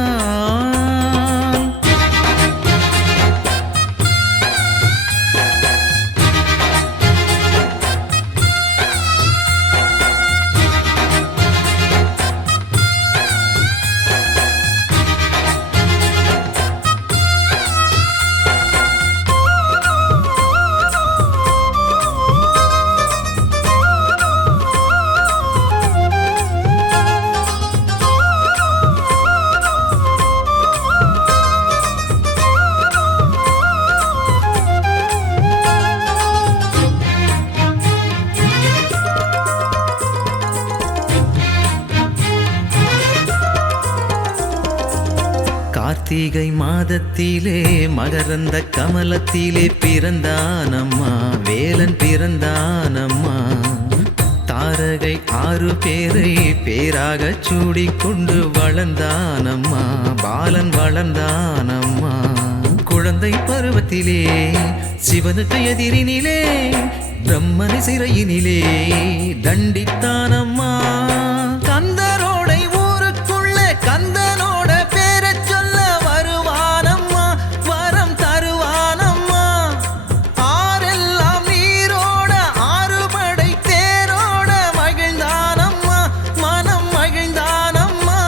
கார்த்திகை மாதத்திலே மகரந்த கமலத்திலே பிறந்தானம்மா வேலன் பிறந்தானம்மா தாரகை 6 பேரை பேராக சூடிக்கொண்டு வளர்ந்தானம்மா பாலன் வளர்ந்தானம்மா குழந்தை பருவத்திலே சிவனுக்கு எதிரினிலே பிரம்மனை சிறையினிலே தண்டித்தானம்மா கந்தரோடை ஊருக்குள்ள கந்தனோட பேரச் சொல்ல வருவானம்மா வரம் தருவானம்மா ஆரெல்லாம் நீரோட 6 படை தேரோட மகிழ்ந்தானம்மா மனம் மகிழ்ந்தானம்மா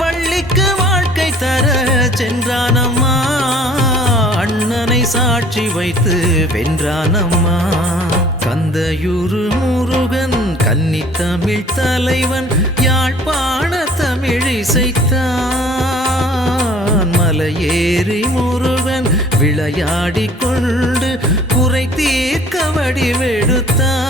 வள்ளிக்கு வாழ்க்கை தர சென்றானம்மா அண்ணனை சாட்சி வைத்து வென்றானம்மா கந்தையூர் முருகன் கன்னித்தமிழ் தலைவன் யாழ்ப்பாண தமிழ் இசைத்தான் மலையேறி முருகன் விளையாடிக் கொண்டு குறை தீர்க்க வடிவெடுத்தான்.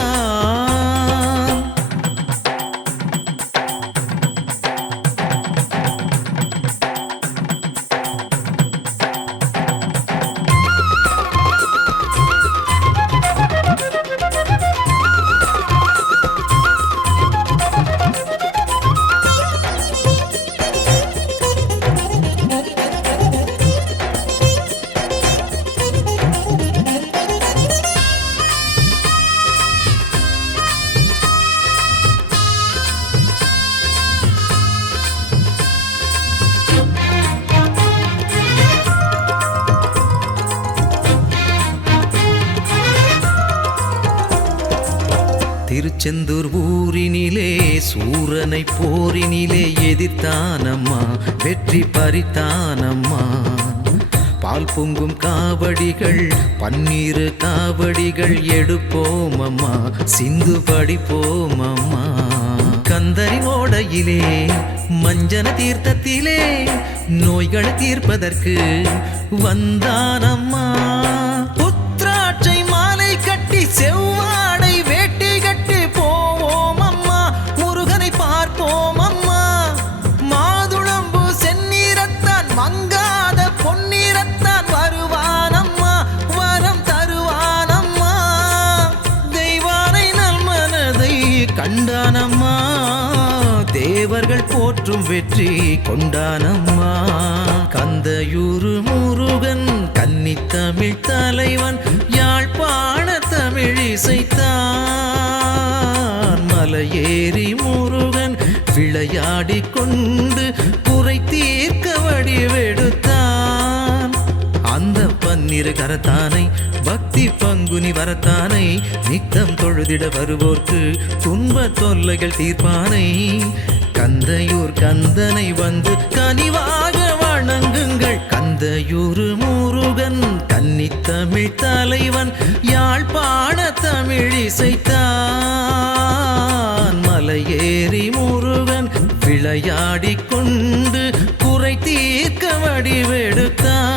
திருச்செந்தூர் ஊரினிலே சூரனை போரினிலே எதிர்த்தானம்மா வெற்றி பறித்தானம்மா பால் பொங்கும் காவடிகள் 12 காவடிகள் எடுப்போமம்மா சிந்து படிப்போமம்மா கந்தரி ஓடையிலே மஞ்சன தீர்த்தத்திலே நோய்களை தீர்ப்பதற்கு வந்தானம்மா புத்ராட்சை மாலை கட்டி செவ்வாடை வேட்டி கட்டி போவோம் அம்மா முருகனை பார்ப்போம் அம்மா மாதுளம்பு செந்நீரத்தான் மங்காத பொன்னீரத்தான் வருவானம்மா வரம் தருவானம்மா தெய்வானை நல்மனதை கண்டானம்மா தேவர்கள் போற்றும் வெற்றி கொண்டானம்மா கந்தையூர் முருகன் கன்னித்தமிழ் தலைவன் யாழ்ப்பாண தமிழ் இசைத்தான் மலையேறி முருகன் விளையாடிக் கொண்டு குறை தீர்க்க வடிவெடுத்தான் அந்த 12 கரத்தானை பக்தி பங்குனி வரத்தானை நித்தம் தொழுதிட வருவோர்க்கு துன்ப தொல்லைகள் தீர்ப்பானை கந்தையூர் கந்தனை வந்து கனிவாக வணங்குங்கள் கந்தையூர் முருகன் கன்னித்தமிழ் தலைவன் யாழ்ப்பாண தமிழ் இசைத்தான் மலையேறி முருகன் விளையாடிக் கொண்டு குறை தீர்க்க வடிவெடுத்தான்.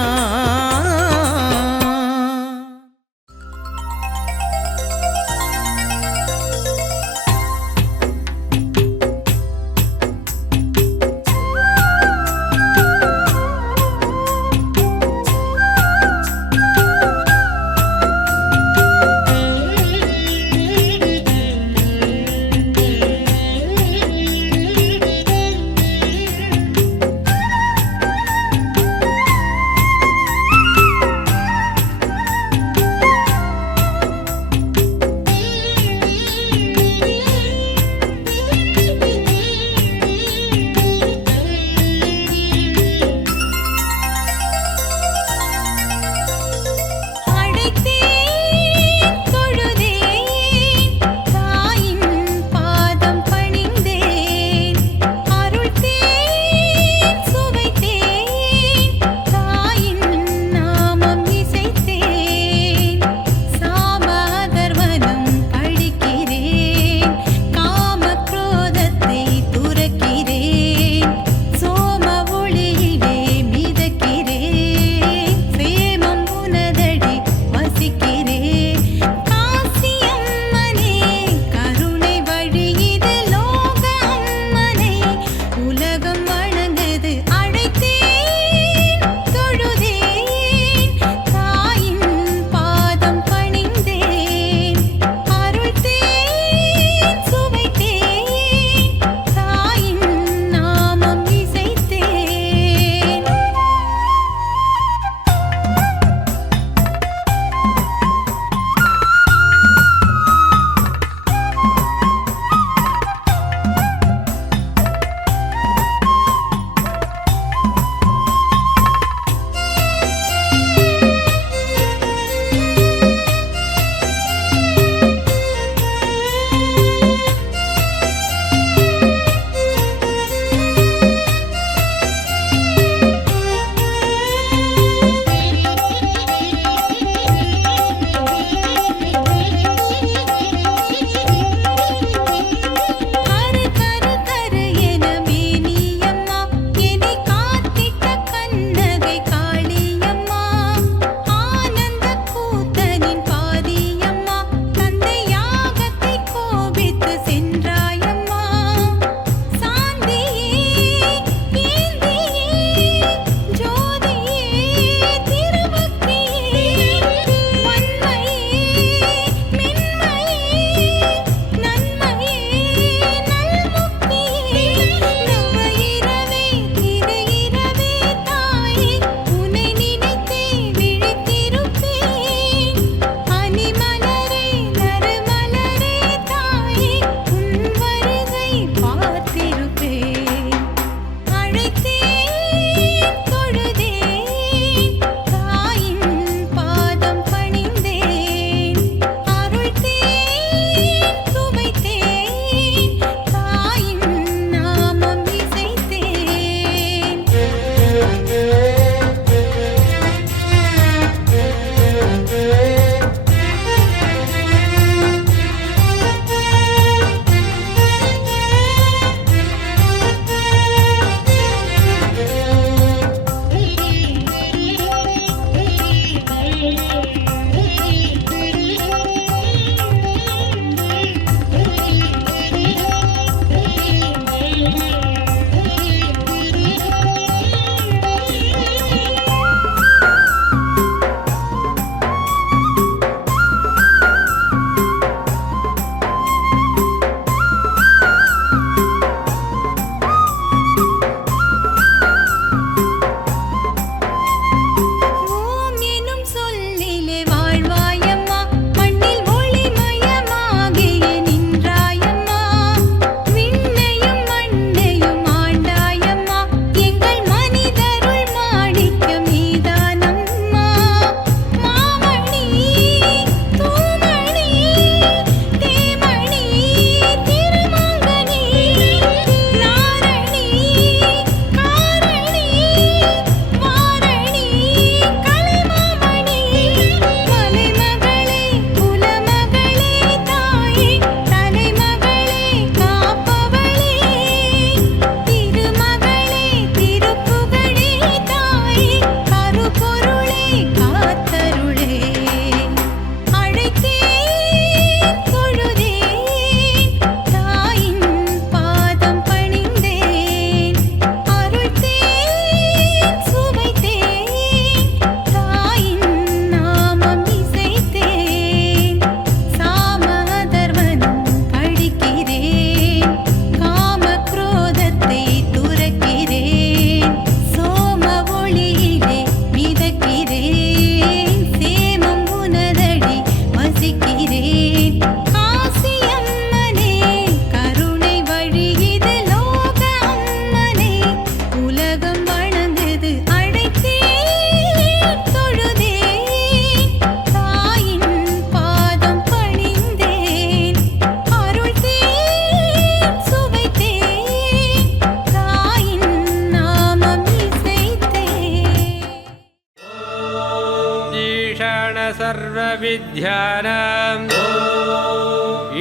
ईशान सर्वविद्यानां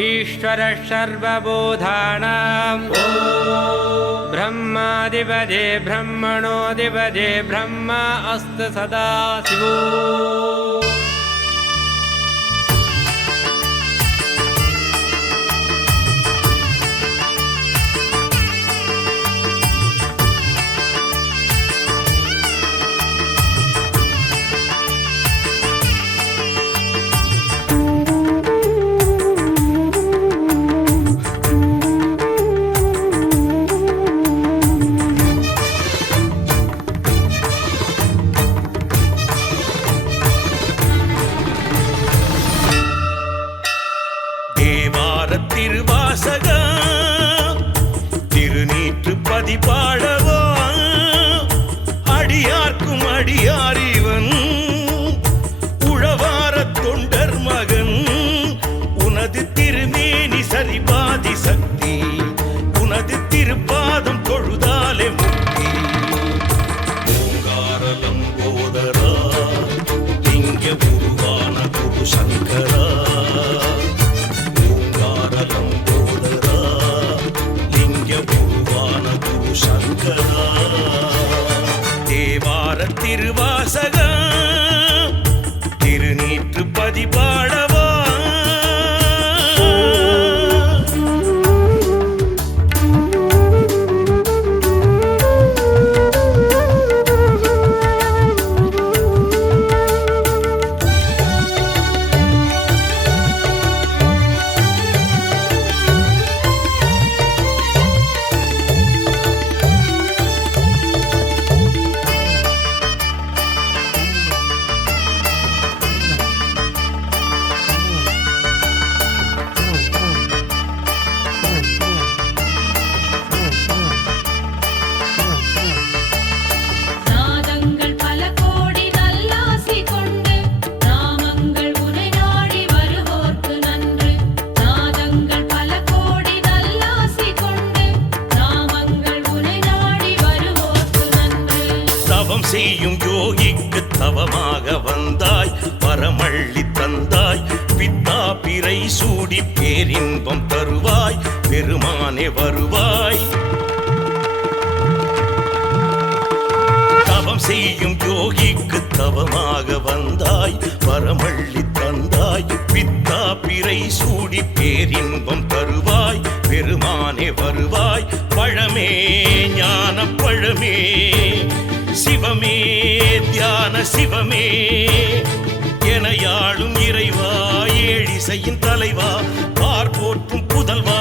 ईश्वर सर्वबोधानां ब्रह्माधिपते ब्रह्मणोऽधिपते ब्रह्मा अस्तु सदा शिवो திருவாசகா திருநீற்று பதிபாடவா அடியார்க்கும் அடியாரிவன் உழவார தொண்டர் மகன் உனது திருமேனி சரிபாதி சக்தி உனது திருப்பாதம் தொழுதாலே முக்தி ஓங்காரலம் போதரா லிங்க உருவான குரு சங்கரா தேவார திருவாசகா திருநீற்று பதிபாடவா செய்யும் யோகிக்கு தவமாக வந்தாய் பரமள்ளி தந்தாய் பித்தா பிறை சூடி பேரின்பம் தருவாய் பெருமானே வருவாய் தவம் செய்யும் யோகிக்கு தவமாக வந்தாய் பரமள்ளி தந்தாய் பித்தா பிறை சூடி பேரின்பம் தருவாய் பெருமானே வருவாய் பழமே ஞான பழமே சிவமே தியான சிவமே எனையாளும் இறைவா ஏழிசையின் தலைவா பார்ப்போற்றும் புதல்வா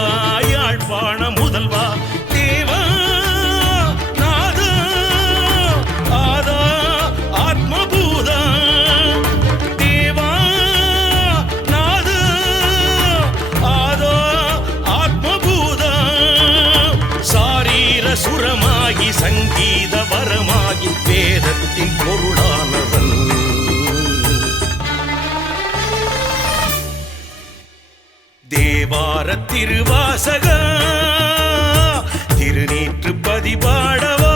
யாழ்ப்பாண முதல்வா தேவா நாதா ஆதா ஆத்மபூதா தேவா நாதா ஆதா ஆத்மபூதா சாரீர சுரமாகி சங்கீத வரமாகி வேதத்தின் பொருளானவன் தேவார திருவாசகா திருநீற்று பதிபாடவா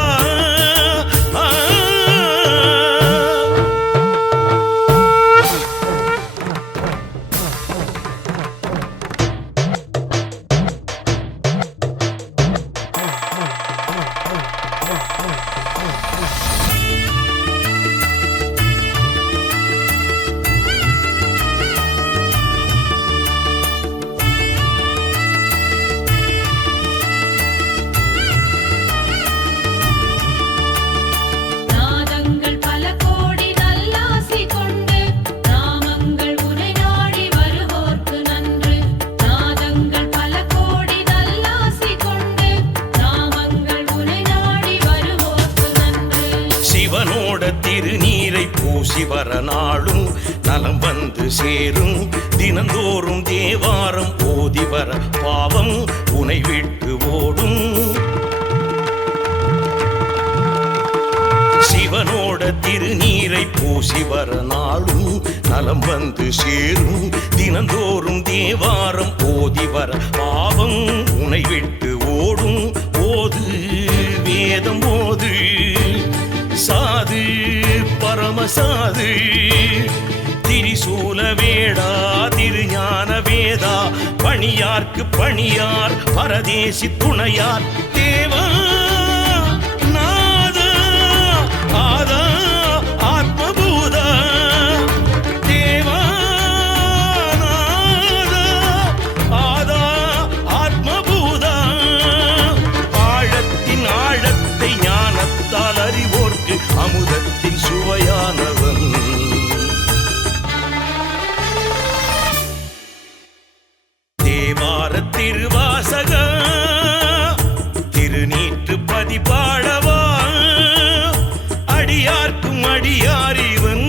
திருநீரை பூசி வர நாளும் நலம் வந்து சேரும் தினந்தோறும் தேவாரம் ஓதி வர பாவம் உனை விட்டு ஓடும் சிவனோட திருநீரை பூசி வர நாளும் நலம் வந்து சேரும் தினந்தோறும் தேவாரம் ஓதி வர பாவம் உனை விட்டு ஓடும் ஓது வேதம் ஓது சாது பரமசாது அணியார்க்கு பணியார் பரதேசி துணையார் தேவா நாதா ஆதா ஆத்மபூதா தேவா நாதா ஆதா ஆத்மபூதா ஆழத்தின் ஆழத்தை ஞானத்தால் அறிவோர்க்கு அமுதத்தின் சுவையானவன் தேவார திருவாசக திருநீற்று பதிபாடவா அடியார்க்கும் அடியாரிவன்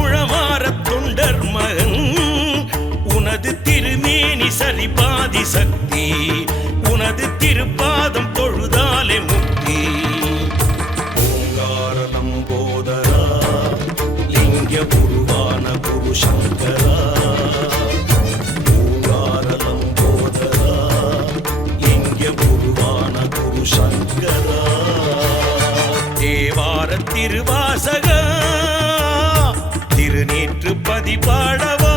உழவார தொண்டர் மகன் உனது திருமேனி சரிபாதி சக்தி உனது திருப்பாதம் தொழுதாலே முக்தி ஓங்கார நம்போதரா லிங்க குருவான குரு சங்கரா சங்கரா தேவார திருவாசக திருநீற்று பதிபாடவா